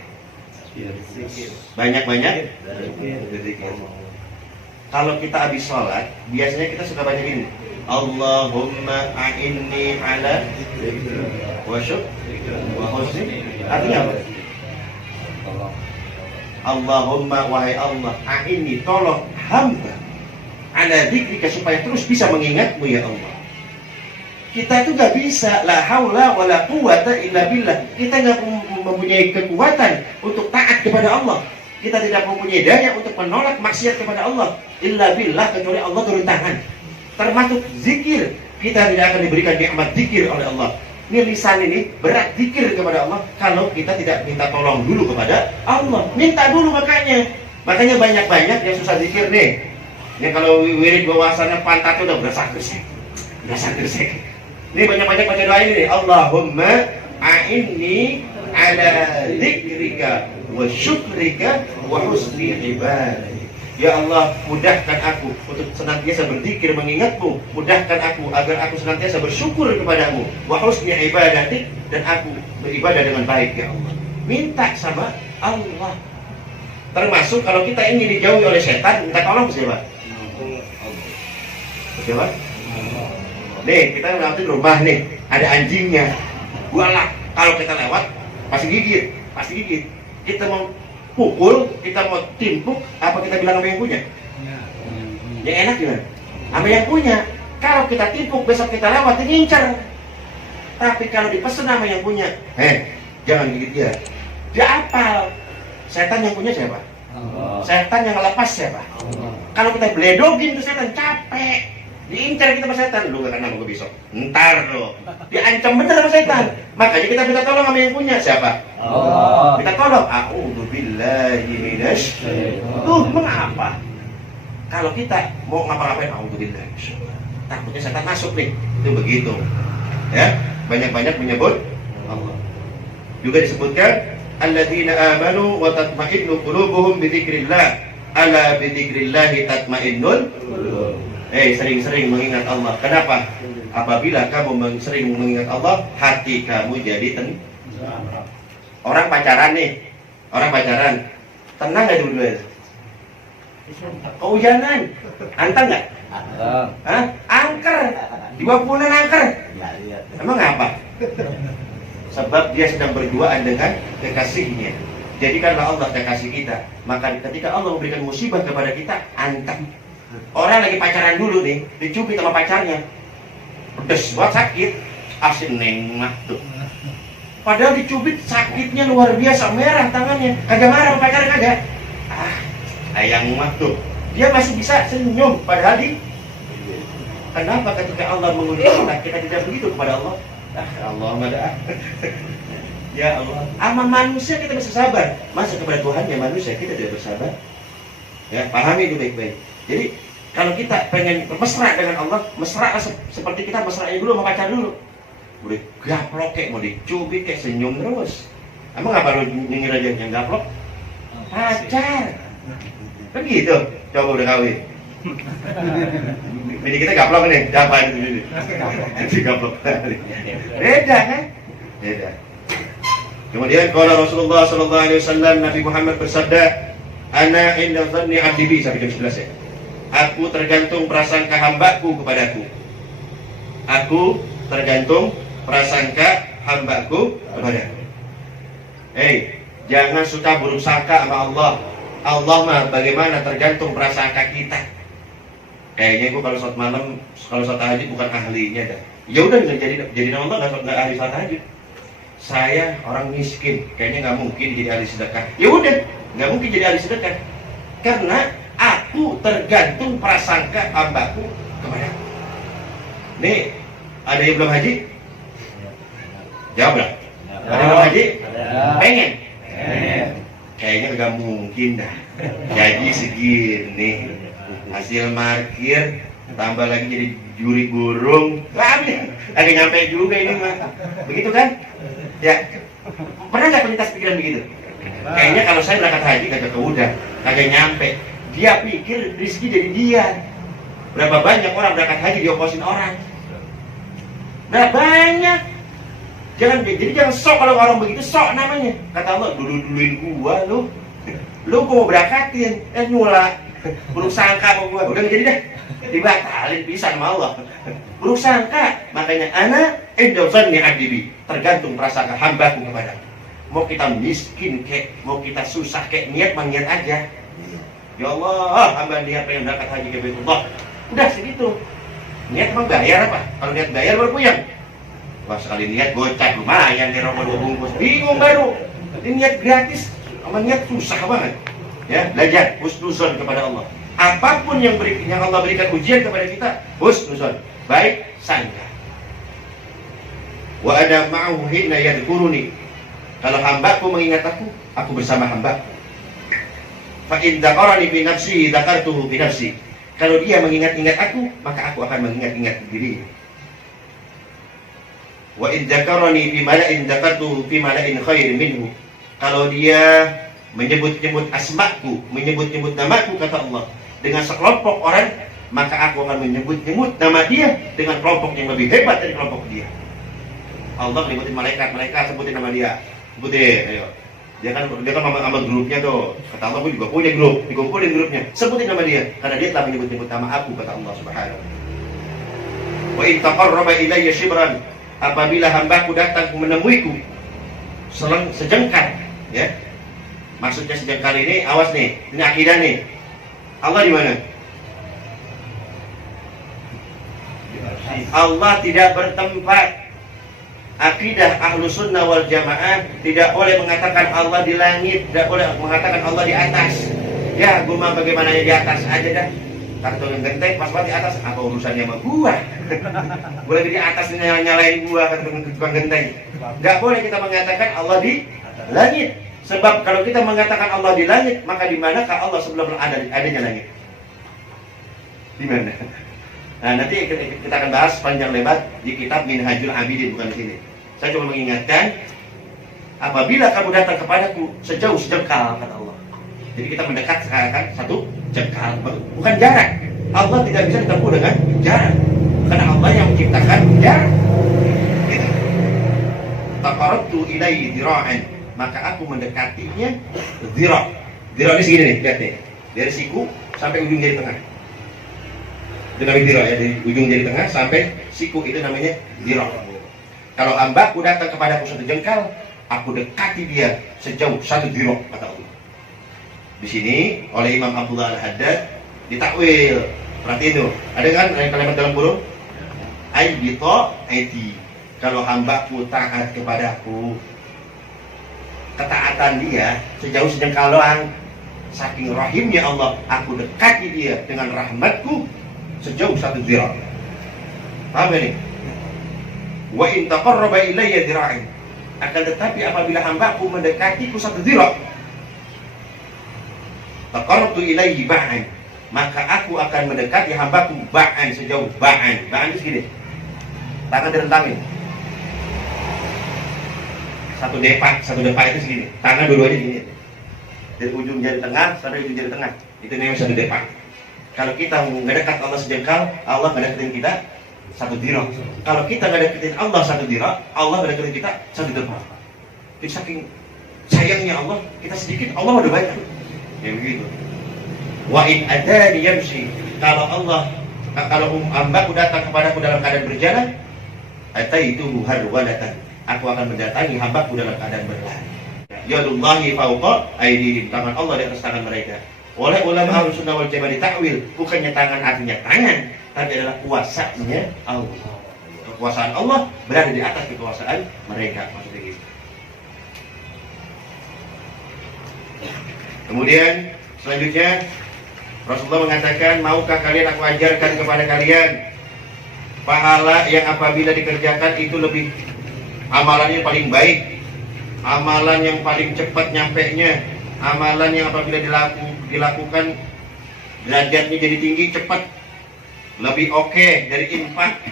Banyak-banyak berzikir. Kalau kita habis sholat, biasanya kita suka banyak ini. Allahumma a'inni ala wa syukrika wa husni. Artinya apa? Allahumma, wahai Allah, a'inni, tolong hamba ala dzikrika, supaya terus bisa mengingatmu ya Allah. Kita itu gak bisa, la haula wa la quwata illa billah. Kita gak mempunyai kekuatan untuk taat kepada Allah. Kita tidak mempunyai daya untuk menolak maksiat kepada Allah illa billah, kecuali Allah turun tangan. Termasuk zikir, kita tidak akan diberikan nikmat zikir oleh Allah. Ini lisan ini berat zikir kepada Allah kalau kita tidak minta tolong dulu kepada Allah. Minta dulu makanya banyak-banyak yang susah zikir nih. Ini kalau wirid bahwasannya pantatnya udah berasa gresek. Ini banyak-banyak baca doa ini nih. Allahumma a'inni ala dzikrika wa syukrika wa husni ibadah. Ya Allah, mudahkan aku untuk senantiasa berzikir mengingatmu. Mudahkan aku agar aku senantiasa bersyukur kepadamu. Wa husni ibadatik, dan aku beribadah dengan baik ya Allah. Minta sama Allah. Termasuk kalau kita ingin dijauhi oleh setan, minta tolong siapa? Siapa? Nih, kita lewatin rumah nih, ada anjingnya. Walah, kalau kita lewat pasti gigit. Kita mau pukul, kita mau timpuk, apa kita bilang sama yang punya? Yang enak gimana? Sama yang punya. Kalau kita timpuk, besok kita lewat, dia ngincar. Tapi kalau dipesan sama yang punya, jangan gigit dia. Dia apal. Setan yang punya siapa? Setan yang lepas siapa? Kalau kita beledogin tuh setan, capek. Diincar kita sama setan, lu gak kena sama gue besok. Ntar lo, diancam bener sama setan. Makanya kita minta tolong sama yang punya. Siapa? Allah. Minta tolong. A'udzubillahi minasyaitonir. Tuh, mengapa? Kalau kita mau ngapa-ngapain, a'udzubillahi minasyaitonir. Takutnya setan masuk nih. Itu begitu. Ya, banyak-banyak menyebut Allah. Juga disebutkan alladzina amanu wa tatma'innu qulubuhum bi dzikrillah. Ala bi dzikrillahi tatma'innul qulub. Sering-sering mengingat Allah. Kenapa? Apabila kamu sering mengingat Allah, hati kamu jadi tenang. Orang pacaran nih, tenang nggak dulu-dulu? Kehujanan, anteng nggak? Angker, dibapunan angker. Emang apa? Sebab dia sedang berduaan dengan kekasihnya. Jadikanlah Allah kekasih kita. Maka ketika Allah memberikan musibah kepada kita, anteng. Orang lagi pacaran dulu nih, dicubit sama pacarnya, pedes buat sakit, asin nengah tuh. Padahal dicubit sakitnya luar biasa, merah tangannya, kagak marah sama pacarnya kagak. Ayang mah tuh, dia masih bisa senyum. Padahal kenapa ketika Allah menguji kita tidak begitu kepada Allah? Allah madah. Ya Allah, sama manusia kita bisa sabar, masa kepada Tuhan ya manusia kita tidak bersabar? Ya, pahami itu baik-baik. Jadi kalau kita pengen mesra dengan Allah, mesra seperti kita mesranya dulu sama pacar dulu. Udah gaplok kayak mau dicubit kayak senyum terus. Emang apa lu nyengir aja yang gaplok? Pacar. Begitu. Coba udah kawin. Bini kita gaplok nih, siapa itu ini? Gaplok. Beda kan? Beda. Kemudian kalau Rasulullah SAW, Nabi Muhammad bersabda, "Ana inda dhanni 'abdi bi," sampai jam 11 ya. Aku tergantung prasangka hambaku kepadaku. Aku tergantung prasangka hambaku kepadaku. Jangan suka buruk sangka sama Allah. Allah mah bagaimana tergantung prasangka kita. Kayaknya gue kalau sholat malam, kalau sholat tahajud bukan ahlinya dah. Ya udah jadi nama Allah nggak ahli sholat tahajud. Saya orang miskin, kayaknya nggak mungkin jadi ahli sedekah. Ya udah, nggak mungkin jadi ahli sedekah. Karena aku tergantung prasangka hambaku kepada aku. Nih, ada yang belum haji? Jawab lah. Ada yang belum haji? Pengen? Kayaknya nggak mungkin dah. Gaji segini, hasil parkir, tambah lagi jadi juri burung. Agak nyampe juga ini mah. Begitu kan? Ya. Pernah nggak pelintas pikiran begitu? Kayaknya kalau saya berangkat haji kagak nyampe. Dia pikir rezeki jadi dia. Berapa banyak orang berangkat haji dioposin orang. Berapa banyak. Jangan sok kalau orang begitu, sok namanya. Kata Allah, dulu-duluin gua lu. Lu gua mau berangkatin, nyula. Buruk sangka sama gua. Udah jadi dah. Dibatalin bisa sama Allah. Buruk sangka. Makanya ana inda dhanni 'abdi bi. Tergantung prasangka hambaku kepadaku. Mau kita miskin kek, mau kita susah kek, niat niat aja. Ya Allah, hamba niat pengen berangkat haji ke Baitullah. Udah segitu. Niat emang bayar apa? Kalau niat bayar baru puyeng. Wah, sekali niat gocap lumayan nih rokok 2 bungkus. Bingung baru. Ini niat gratis sama niat susah banget. Ya, belajar husnuzon kepada Allah. Apapun yang Allah berikan ujian kepada kita, husnuzon, baik sangka. Wa ana ma'ahu hina yadhkuruni. Kalau hambaku mengingat aku bersama hambaku. Fa in dzakarani bi nafsi dzakartuhu bi nafsi. Kalau dia mengingat-ingat aku, maka aku akan mengingat-ingat dirinya. Wa in dzakarani bi mala'in dzakartuhu bi mala'in khairin minhu. Kalau dia menyebut-nyebut asmaku, menyebut-nyebut namaku, kata Allah, dengan sekelompok orang, maka aku akan menyebut-nyebut nama dia dengan kelompok yang lebih hebat dari kelompok dia. Allah menyebutin malaikat, sebutin nama dia. Sebutin, ayo. Dia kan sama grupnya tuh. Kata Allah, gue juga punya grup, dikumpulin grupnya. Sebutin nama dia, karena dia telah menyebut-nyebut nama aku, kata Allah Subhanahu. Wa in taqarraba ilayya shibran, apabila hambaku datang menemuiku sejengkal, ya. Maksudnya sejengkal ini, awas nih, ini akidah nih. Allah di mana? Allah tidak bertempat. Akidah ahlu sunnah wal jamaah tidak boleh mengatakan Allah di langit, tidak boleh mengatakan Allah di atas. Ya, gua bagaimana di atas aja dah. Kata tukang genteng, pas di atas, apa urusannya sama gua? Gua lagi di atas nyalain gua, kata tukang genteng. Gak boleh kita mengatakan Allah di langit. Sebab kalau kita mengatakan Allah di langit, maka di manakah Allah sebelum adanya langit? Di mana? Nah, nanti kita akan bahas panjang lebar di kitab Minhajul Abidin, bukan di sini. Saya cuma mengingatkan, apabila kamu datang kepadaku sejauh sejengkal, kata Allah. Jadi kita mendekat sekarang satu jengkal, bukan jarak. Allah tidak bisa ditempuh dengan jarak, karena Allah yang menciptakan jarak. Gitu. Taqarrabtu ilaihi dira'an, maka aku mendekatinya dira'. Dira' ini segini nih, lihat nih. Dari siku sampai ujung jari tengah. Itu namanya dira', ya, dari ujung jari tengah sampai siku, itu namanya dira'. Kalau hambaku datang kepadaku satu jengkal, aku dekati dia sejauh satu dira', kata Allah. Di sini oleh Imam Abdullah Al-Haddad ditakwil. Perhatiin tuh, ada kan kalimat dalam kurung? Ai bi ta'ati. Kalau hambaku taat kepadaku, ketaatan dia sejauh sejengkal doang. Saking rahimnya Allah, aku dekati dia dengan rahmatku sejauh satu zira'. Paham gak nih? Wa in taqarraba ilayya dira'in, akan tetapi apabila hambaku mendekatiku satu zira', taqarrabtu ilayhi ba'an, maka aku akan mendekati hambaku ba'an, sejauh ba'an. Ba'an itu segini, tangan direntangin, satu depa itu segini, tangan dua-duanya segini, dari ujung jari tengah sampai ujung jari tengah, itu namanya satu depa. Kalau kita mendekat Allah sejengkal, Allah mendeketin kita satu dira'. Kalau kita mendeketin Allah satu dira', Allah mendeketin kita satu dira'. Jadi saking sayangnya Allah, kita sedikit, Allah udah banyak. Ya begitu. Wa in adani yamshi, kalau hambaku datang kepadaku dalam keadaan berjalan, ataituhu harwalatan, aku akan mendatangi hambaku dalam keadaan berlari. Yadullahi fawqa aydihim, tangan Allah di atas tangan mereka. Oleh ulama Ahlussunnah wal Jamaah ditakwil, bukannya tangan artinya tangan, tapi adalah kuasanya Allah. Kekuasaan Allah berada di atas kekuasaan mereka, maksudnya gitu. Kemudian selanjutnya Rasulullah mengatakan, maukah kalian aku ajarkan kepada kalian pahala yang apabila dikerjakan itu lebih, amalannya paling baik, amalan yang paling cepat nyampenya, amalan yang apabila dilakukan derajatnya jadi tinggi, cepat, lebih oke dari infak,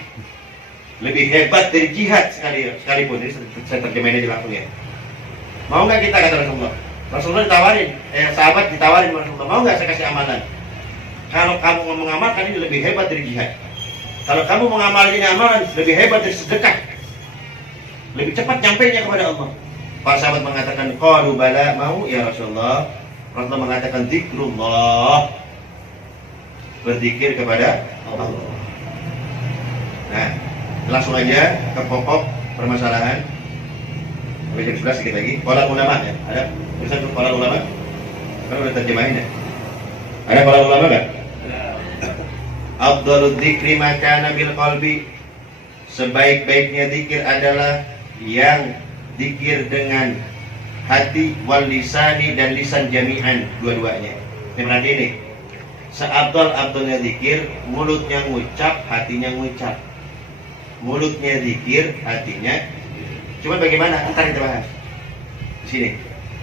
lebih hebat dari jihad sekalipun. Ini saya terjemahinnya di belakangnya. Mau nggak kita, kata Rasulullah? Rasulullah ditawarin, sahabat ditawarin Rasulullah, mau nggak saya kasih amalan? Kalau kamu mengamalkan ini lebih hebat dari jihad. Kalau kamu mengamalkan ini amalan lebih hebat dari sedekah, lebih cepat nyampainya kepada Allah. Para sahabat mengatakan, qalu bala, mau ya Rasulullah. Rasulullah mengatakan, zikrullah, berzikir kepada Allah. Nah, langsung aja ke pokok permasalahan. Sampai jam 11 sedikit lagi. Qala ulama, ya, ada tulisan untuk qala ulama? Kan udah terjemahin ya? Ada qala ulama kan? Afdhalud dzikri ma kana bil qalbi, sebaik-baiknya zikir adalah yang zikir dengan hati, wal lisani, dan lisan jami'an, dua-duanya. Ini berarti ini seabdal-abdalnya zikir, mulutnya ngucap, hatinya ngucap. Mulutnya zikir, hatinya. Cuma bagaimana? Ntar kita bahas di sini.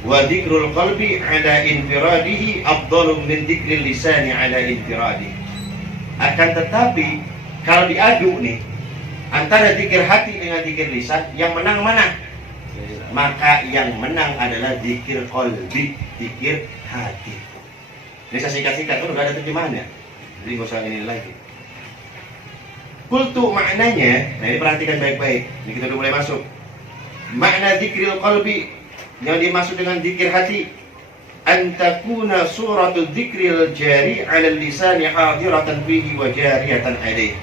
Wa dzikrul qalbi ala infiradihi afdhalu min dzikril lisani ala infiradihi. Akan tetapi kalau diadu nih antara zikir hati dengan zikir lisan, yang menang mana? Maka yang menang adalah zikir qalbi, zikir hati. Ini saya singkat-singkat, kan udah ada terjemahannya, jadi nggak usah ini lagi. Kultu maknanya, nah ini perhatikan baik-baik. Ini kita udah mulai masuk. Makna zikril qalbi yang dimaksud dengan zikir hati, antakuna suratul zikril jari 'ala lisani hadiratan fihi wa jariyatan alaih.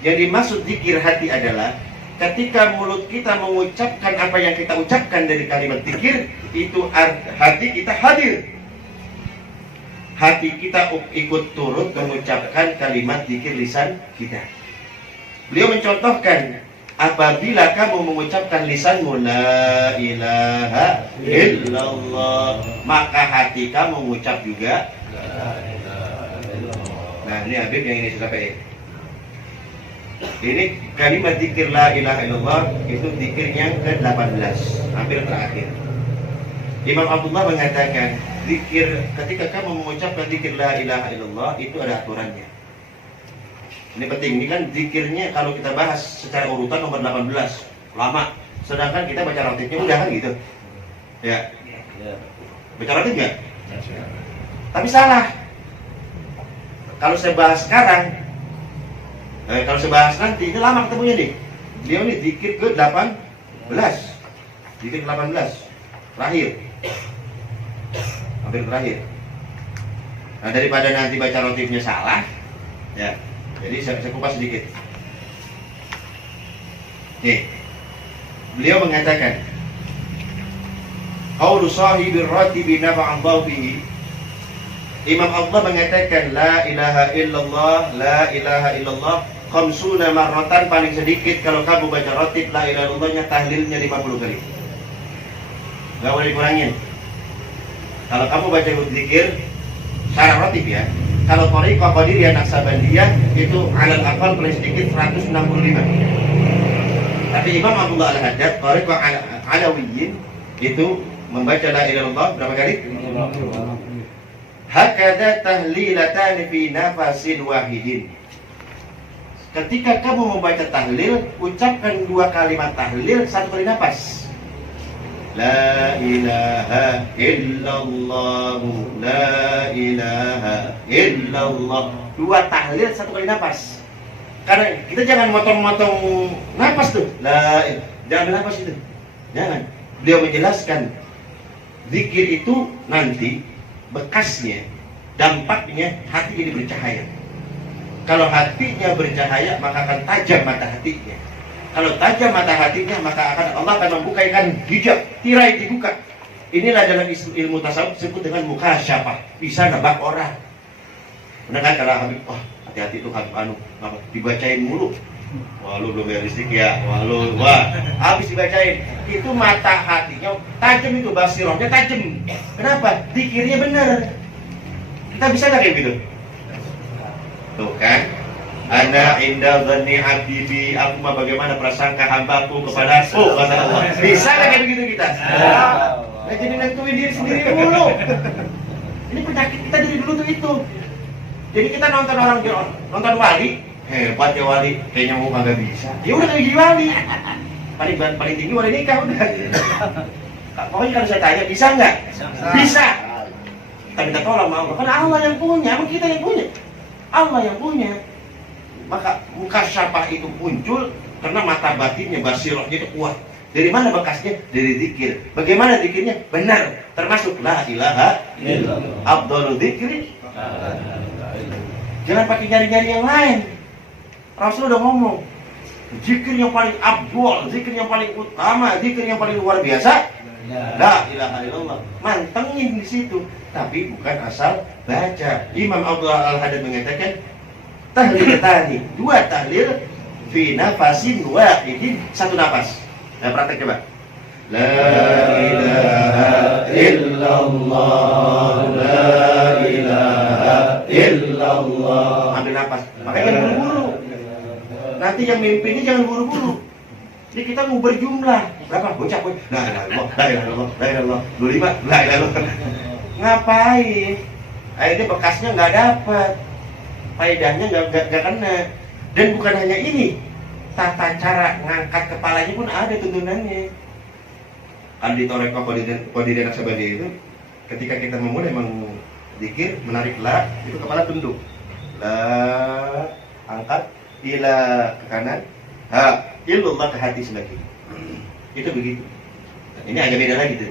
Yang dimaksud zikir hati adalah ketika mulut kita mengucapkan apa yang kita ucapkan dari kalimat zikir, itu hati kita hadir. Hati kita ikut turut mengucapkan kalimat zikir lisan kita. Beliau mencontohkan, apabila kamu mengucapkan lisanmu la ilaha illallah, maka hati kamu mengucap juga. Nah, ini Habib yang ini sudah pakai. Ini kalimat zikir la ilaha illallah itu zikir yang ke-18, hampir terakhir. Imam Abdullah mengatakan, zikir ketika kamu mengucapkan zikir la ilaha illallah itu ada aturannya. Ini penting, ini kan zikirnya kalau kita bahas secara urutan nomor 18, lama. Sedangkan kita baca ratibnya udah kan gitu. Ya. Baca ratib enggak? Tapi salah. Kalau saya bahas sekarang, kalau saya bahas nanti, ini lama ketemunya nih. Beliau nih zikir ke-18. Zikir ke-18. Terakhir. Hampir terakhir. Nah, daripada nanti baca ratibnya salah, ya. Jadi saya kupas sedikit. Nih. Beliau mengatakan, qaulu sahibir ratibi nafa'allahu bihi. Imam Allah mengatakan la ilaha illallah, la ilaha illallah khamsuna marratan, paling sedikit kalau kamu baca ratib la ilaha illallahnya tahlilnya 50 kali. Enggak boleh dikurangin. Kalau kamu baca zikir secara ratib ya. Kalau thariqah qadiriyah naksabandiyah itu alal aqal paling sedikit 165. Tapi Imam Abdullah Al-Haddad thariqah alawiyyin itu membaca la ilaha illallah berapa kali? Hakada tahlilatan fi nafasin wahidin. Ketika kamu membaca tahlil, ucapkan 2 kalimat tahlil 1 kali nafas. La ilaha illallah, la ilaha illallah. 2 tahlil 1 kali nafas. Karena kita jangan motong-motong nafas tuh. Jangan nafas itu. Jangan. Beliau menjelaskan zikir itu nanti bekasnya, dampaknya hati jadi bercahaya. Kalau hatinya bercahaya, maka akan tajam mata hatinya. Kalau tajam mata hatinya, maka Allah akan membukakan hijab, tirai dibuka. Inilah dalam ilmu tasawuf disebut dengan mukasyafah, bisa nebak orang. Benar kan kalau Habib, wah hati-hati tuh Habib dibacain mulu. Wah lu belum realistik ya, habis dibacain. Itu mata hatinya tajam, itu basirohnya tajam. Kenapa? Zikirnya benar. Kita bisa nggak kayak gitu? Tuh kan? Ana inda dhanni abdi bi, aku mah bagaimana prasangka hambaku kepadaku, kata Allah. Bisa nggak kayak begitu kita? Nggak jadi nentuin diri sendiri dulu. Ini penyakit kita dari dulu tuh itu. Jadi kita nonton wali, hebat ya wali, kayaknya mau kagak bisa. Ya udah kayak wali. Paling tinggi wali nikah udah. Pokoknya kalau saya tanya bisa nggak? Bisa. Kita minta tolong mau. Karena Allah yang punya, emang kita yang punya. Allah yang punya. Maka mukasyafah itu muncul karena mata batinnya, basirohnya itu kuat. Dari mana bekasnya? Dari zikir. Bagaimana zikirnya? Benar. Termasuk la ilaha illallah. Afdhalu dzikri. Jangan pakai nyari-nyari yang lain. Rasul udah ngomong, zikir yang paling afdhal, zikir yang paling utama, zikir yang paling luar biasa, la ilaha illallah. Mantengin di situ, tapi bukan asal baca. Imam Abdullah Al-Haddad mengatakan, tahlil tadi, 2 tahlil fi nafasin wahidin, 1 nafas. Nah, praktek coba. La ilaha illallah, la ilaha illallah. Ambil nafas. Makanya jangan buru-buru. Nanti yang mimpinnya jangan buru-buru. Jadi kita mau berjumlah. Berapa? Bocah. La ilaha illallah, la ilaha illallah, la ilaha illallah. 25, la ilaha illallah. Ngapain? Akhirnya bekasnya nggak dapat. Faedahnya nggak kena. Dan bukan hanya ini, tata cara ngangkat kepalanya pun ada tuntunannya. Kan di thariqah qadiriyah naksabandiyah itu, ketika kita memulai zikir, menarik la, itu kepala tunduk. La, angkat, ila ke kanan, ha, illallah ke hati sebelah kiri. Itu begitu. Ini agak beda lagi tuh,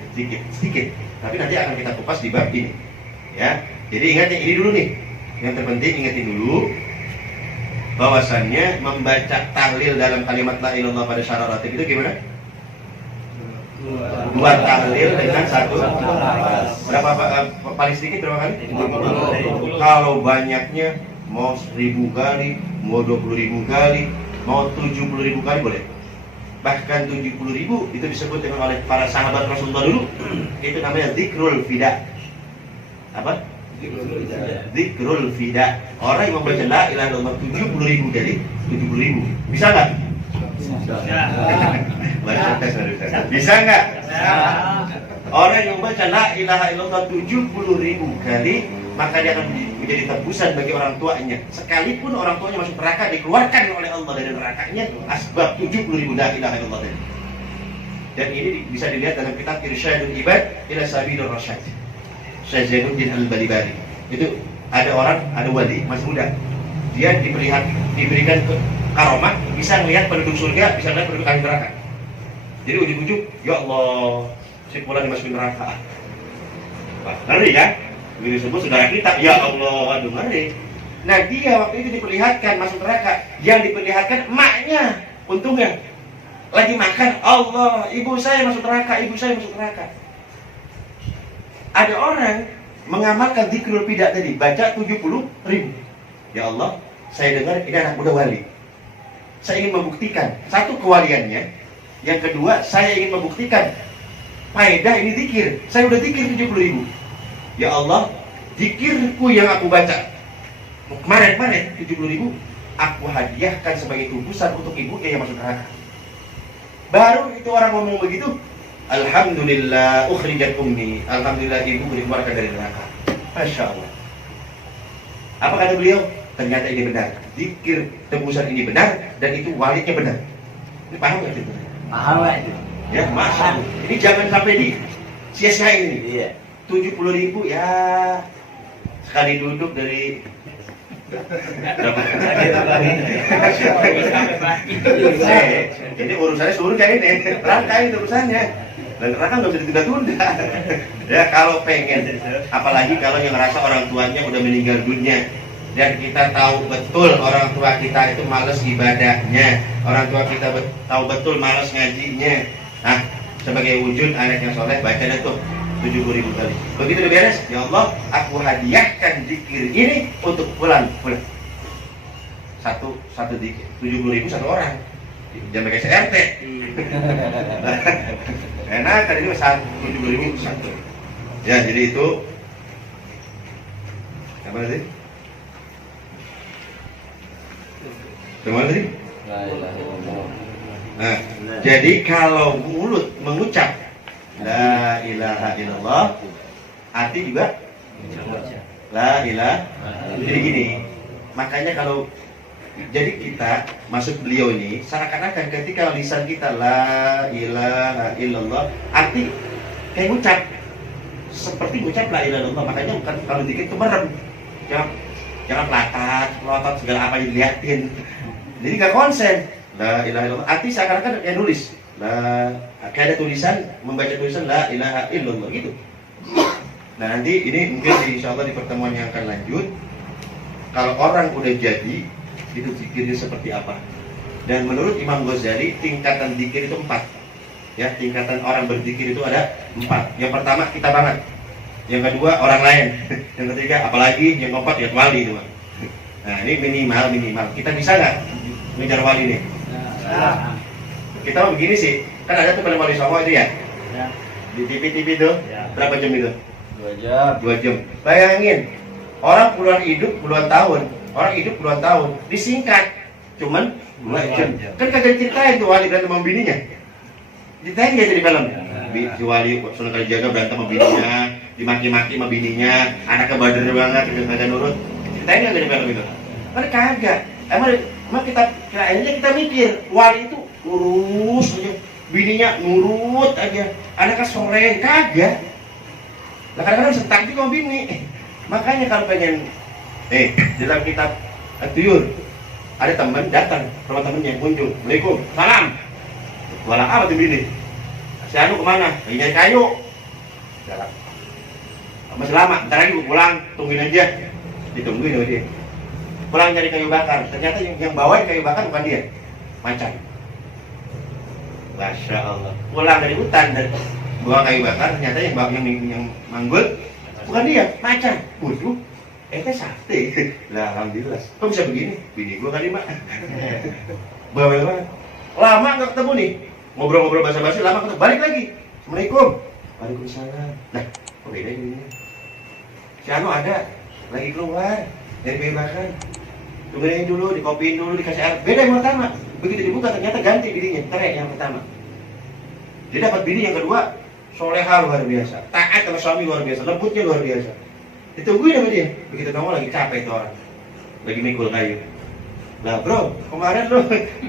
sedikit. Tapi nanti akan kita kupas di bab ini. Ya, jadi ingat yang ini dulu nih. Yang terpenting ingatin dulu. bahwasannya membaca tahlil dalam kalimat la ilaha illallah pada syarat ratib itu gimana? Dua tahlil dengan satu berapa paling sedikit berapa kali? 50. Kalau banyaknya mau 1000 kali, mau 20.000 kali, mau 70.000 kali boleh. Bahkan 70.000 itu disebut dengan oleh para sahabat Rasulullah dulu itu namanya dzikrul fida. Apa? Dzikrul fida. Orang yang membaca la ilaha illallah 70.000 kali, 70.000. Bisa nggak? Bisa nggak? Orang yang membaca la ilaha illallah 70.000 kali, maka dia akan menjadi tebusan bagi orang tuanya. Sekalipun orang tuanya masuk neraka, dikeluarkan oleh Allah dari nerakanya asbab 70.000 la ilaha illallah tadi. Dan ini bisa dilihat dalam kitab Irsyadul Ibad ila Sabilur Rasyad, Syekh Zainuddin Al-Balibari. Itu ada orang, ada wali masih muda. Dia diberikan karomah, bisa melihat penduduk surga, bisa melihat penduduk ahli neraka. Jadi ujung-ujung, ya Allah, si fulan dimasukin neraka. Wah, ngeri kan? Begitu disebut saudara kita, ya Allah, aduh ngeri. Nah dia waktu itu diperlihatkan masuk neraka, yang diperlihatkan emaknya, untungnya lagi makan, Allah, ibu saya masuk neraka, ibu saya masuk neraka. Ada orang mengamalkan dzikrul fida tadi, baca 70.000. Ya Allah, saya dengar ini anak muda wali. Saya ingin membuktikan satu kewaliannya, yang kedua saya ingin membuktikan faedah ini dzikir. Saya udah dzikir 70.000. Ya Allah, zikirku yang aku baca kemarin 70.000, aku hadiahkan sebagai tebusan untuk ibunya yang masuk neraka. Baru itu orang ngomong begitu, alhamdulillah ukhrijat ummi, alhamdulillah ibu dikeluarkan dari neraka. Masya Allah. Apa kata beliau? Ternyata ini benar, zikir tebusan ini benar, dan itu walinya benar. Ini paham nggak itu? Paham nggak itu? Ya, masya Allah. Ini jangan sampai di sia-siain ini. Iya. 70.000 ya, sekali duduk dari berapa? Ini urusannya surga ini, neraka ini urusannya. Dan neraka nggak bisa ditunda-tunda. Ya kalau pengen, apalagi kalau yang ngerasa orang tuanya udah meninggal dunia, dan kita tahu betul orang tua kita itu malas ibadahnya, orang tua kita tahu betul malas ngajinya. Nah, sebagai wujud anak yang soleh, baca deh tuh 70.000 kali. Begitu udah beres, ya Allah, aku hadiahkan zikir ini untuk fulan. Satu zikir, 70.000 satu orang. Jangan pakai CRT. Enak kali ini 70.000 satu. Ya, jadi itu apa tadi? Gimana tadi? Nah, jadi kalau mulut mengucap la ilaha illallah, hati juga la ilaha. Jadi gini, makanya kalau jadi kita maksud beliau ini seakan-akan ketika lisan kita la ilaha illallah, arti kayak ngucap seperti ngucap la ilaha illallah. Makanya bukan kalau dikit itu merem, jangan pelotot segala apa yang dilihatin. Jadi nggak konsen la ilaha illallah, arti seakan-akan kayak nulis kayak ada tulisan, membaca tulisan la ilaha illallah gitu. Nah nanti ini mungkin insyaallah di pertemuan yang akan lanjut, kalau orang udah jadi itu zikirnya seperti apa. Dan menurut Imam Ghazali tingkatan zikir itu 4. Ya, tingkatan orang berzikir itu ada 4. Yang pertama kita banget, yang kedua orang lain, yang ketiga apalagi, yang keempat ya wali itu. Nah ini minimal kita bisa nggak ngejar wali nih? Kita mau begini sih, kan ada tuh film wali Songo itu ya, di TV tuh, berapa jam itu? 2 jam. Bayangin, orang puluhan tahun, disingkat, cuman 2 jam. Kan kagak ceritain tuh wali berantem sama bininya. Ceritain dia jadi film. Si wali Sunan Kalijaga berantem sama bininya, dimaki-maki sama bininya, anaknya bader banget, kagak nurut. Ceritain nggak jadi film itu? Kan kagak. Emang kita mikir wali itu lurus aja, bininya nurut aja, anaknya sore, kagak. Nah kadang-kadang setak juga sama bini. Makanya kalau pengen dalam kitab At-Tuyur ada teman datang ke rumah temennya, muncul, Assalamualaikum, salam. Walang apa tuh bini? Si Anu kemana? Lagi nyari kayu. Jalan. Masih lama, bentar lagi gue pulang, tungguin aja. Ditungguin sama dia. pulang cari kayu bakar. Ternyata yang bawain kayu bakar bukan dia, macan. Masya Allah. Pulang dari hutan dan bawa kayu bakar, ternyata yang manggul bukan dia, macan. Waduh, sate. Lah alhamdulillah. Kok bisa begini? Bini gua kali mak. Bawel banget. Lama nggak ketemu nih. Ngobrol-ngobrol basa-basi, lama ketemu. Balik lagi. Assalamualaikum. Waalaikumsalam. Nah, kok beda ini? Si Ano ada, lagi keluar dari kayu bakar. Tungguin dulu, dikopiin dulu, dikasih air. Beda yang pertama. Begitu dibuka ternyata ganti bininya, cerai yang pertama. Dia dapat bini yang kedua, soleha luar biasa, taat sama suami luar biasa, lembutnya luar biasa. Ditungguin sama dia. Begitu kamu lagi capek itu orang, lagi mikul kayu. Lah bro, kemarin lo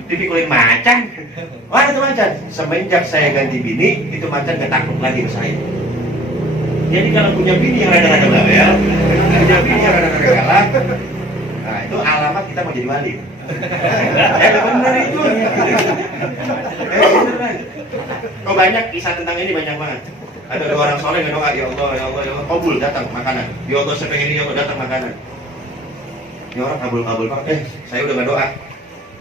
dipikulin macan. Mana tuh macan? Semenjak saya ganti bini, itu macan gak takut lagi ke saya. Jadi kalau punya bini yang rada-rada bawel, punya bini yang rada-rada galak, nah itu alamat kita mau jadi wali. Benar itu. Beneran. Kok banyak kisah tentang ini banyak banget. Ada dua orang soleh yang doa, ya Allah, ya Allah, ya Allah, kabul datang makanan. Ya Allah saya pengen ini, ya Allah datang makanan. Ini orang kabul Pak. Saya udah nggak doa.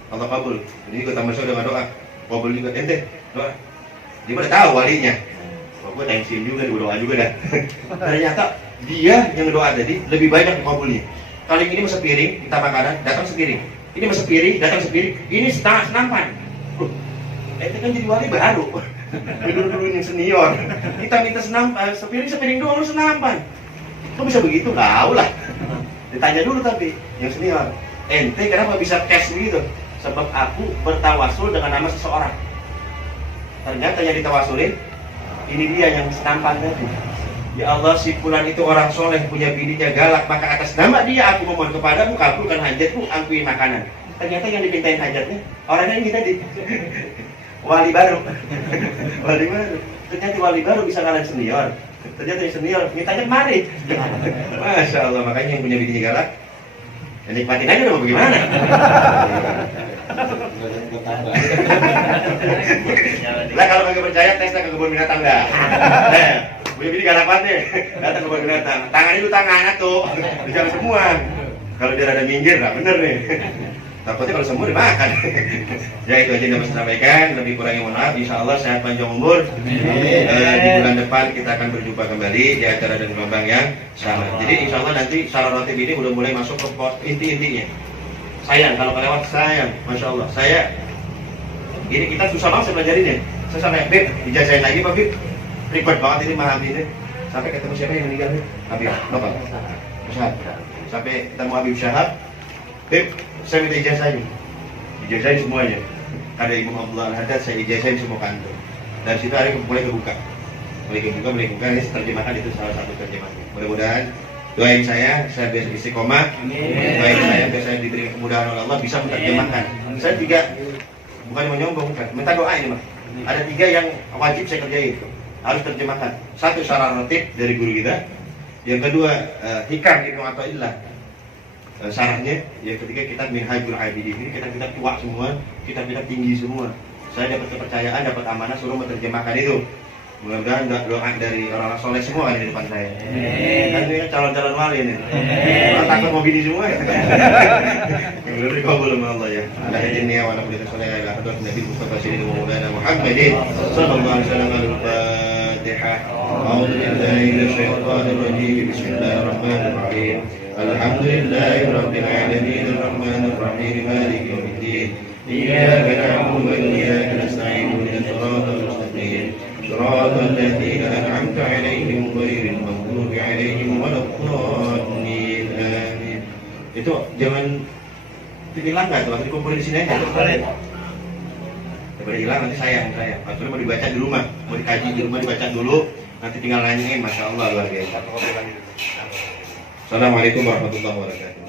Allah kabul. Ini ikut tambah saya udah nggak doa. Kabul juga ente doa. Dia udah tahu walinya. Gue tensin juga, gue doa juga dah. Ternyata dia yang doa tadi lebih banyak kabulnya. Kali ini masa piring, kita makanan, datang sepiring. Ini masa piring, datang sepiring. Ini setengah senampan. Ente kan jadi wali baru. Dulu yang senior. Kita minta sepiring doang lu senampan. Kok bisa begitu? Tahu lah. Ditanya dulu tapi yang senior. Ente kenapa bisa cash begitu? Sebab aku bertawasul dengan nama seseorang. Ternyata yang ditawasulin ini dia yang senampan tadi. Ya Allah, si fulan itu orang soleh, punya bininya galak, maka atas nama dia aku memohon kepadamu, kabulkan hajatku, ampuni makanan. Ternyata yang dipintain hajatnya orangnya ini tadi. Wali baru. Wali baru. Ternyata wali baru bisa ngalahin senior. Ternyata yang senior mintanya kemari. Masya Allah, makanya yang punya bininya galak, ya nikmatin aja dong bagaimana. Lah kalau nggak percaya tesnya ke kebun binatang dah. Punya bini galak banget nih, datang ke kebun binatang. Tangan itu tangan tuh, dijalan semua. Kalau dia ada minggir, nggak bener nih. Takutnya kalau semua dimakan. Ya itu aja yang dapat saya sampaikan. Lebih kurangnya mohon maaf. Insya Allah sehat panjang umur. Di bulan depan kita akan berjumpa kembali di acara dan gelombang yang sama. Jadi insya Allah nanti salah roti ini udah mulai masuk ke pos inti-intinya. Sayang kalau kelewat, sayang. Masya Allah. Saya ini kita susah banget saya pelajarinnya. Saya sampai Bib dijajahin lagi Pak Bib. Ribet banget ini malam ini. Sampai ketemu siapa yang meninggal nih? Habib, Nopal. Syahab. Sampai ketemu Habib Syahab. Bib, saya minta ijazahin. Ijazahin semuanya. Ada Ibu Abdullah Al-Haddad, saya ijazahin semua kantor. Dari situ hari mulai kebuka. Mulai kebuka. Ini terjemahkan itu salah satu terjemahan. Mudah-mudahan doain saya biasa istiqomah. Doain saya biasa diberi kemudahan oleh Allah bisa menerjemahkan. Saya tiga, bukan menyombong, bukan. Minta doa ini mah. Ada tiga yang wajib saya kerjain. Harus terjemahkan. Satu syarah rotib dari guru kita. Yang kedua hikam Ibnu Athaillah syarahnya. Yang ketiga kitab Minhajul Abidin. Ini kitab-kitab tua semua, kitab-kitab tinggi semua. Saya dapat kepercayaan, dapat amanah suruh menerjemahkan itu. Mudah-mudahan doa dari orang-orang soleh semua kan di depan saya. Kan ini calon-calon wali ini. Orang takut mau bini semua ya. Mudah-mudahan dikabul sama Allah ya. Ala hadinya wa ala kulli salih ala hadrat Nabi Mustafa sallallahu alaihi wa sallam Muhammadin sallallahu alaihi wa sallam al-Fatihah. A'udzu billahi minasyaitonir rajim. Bismillahirrahmanirrahim. Alhamdulillahi rabbil alamin arrahmanir rahim maliki yaumiddin. Iyyaka na'budu wa iyyaka nasta'in ihdinas siratal mustaqim. صراط الذين أنعمت عليهم غير المغضوب عليهم ولا الضالين آمين. Itu jangan hilang nggak tuh, harus dikumpulin di sini aja. Daripada hilang nanti sayang saya. Kalau mau dibaca di rumah, mau dikaji di rumah dibaca dulu, nanti tinggal nanyain. Masya Allah luar biasa. Assalamualaikum warahmatullahi wabarakatuh.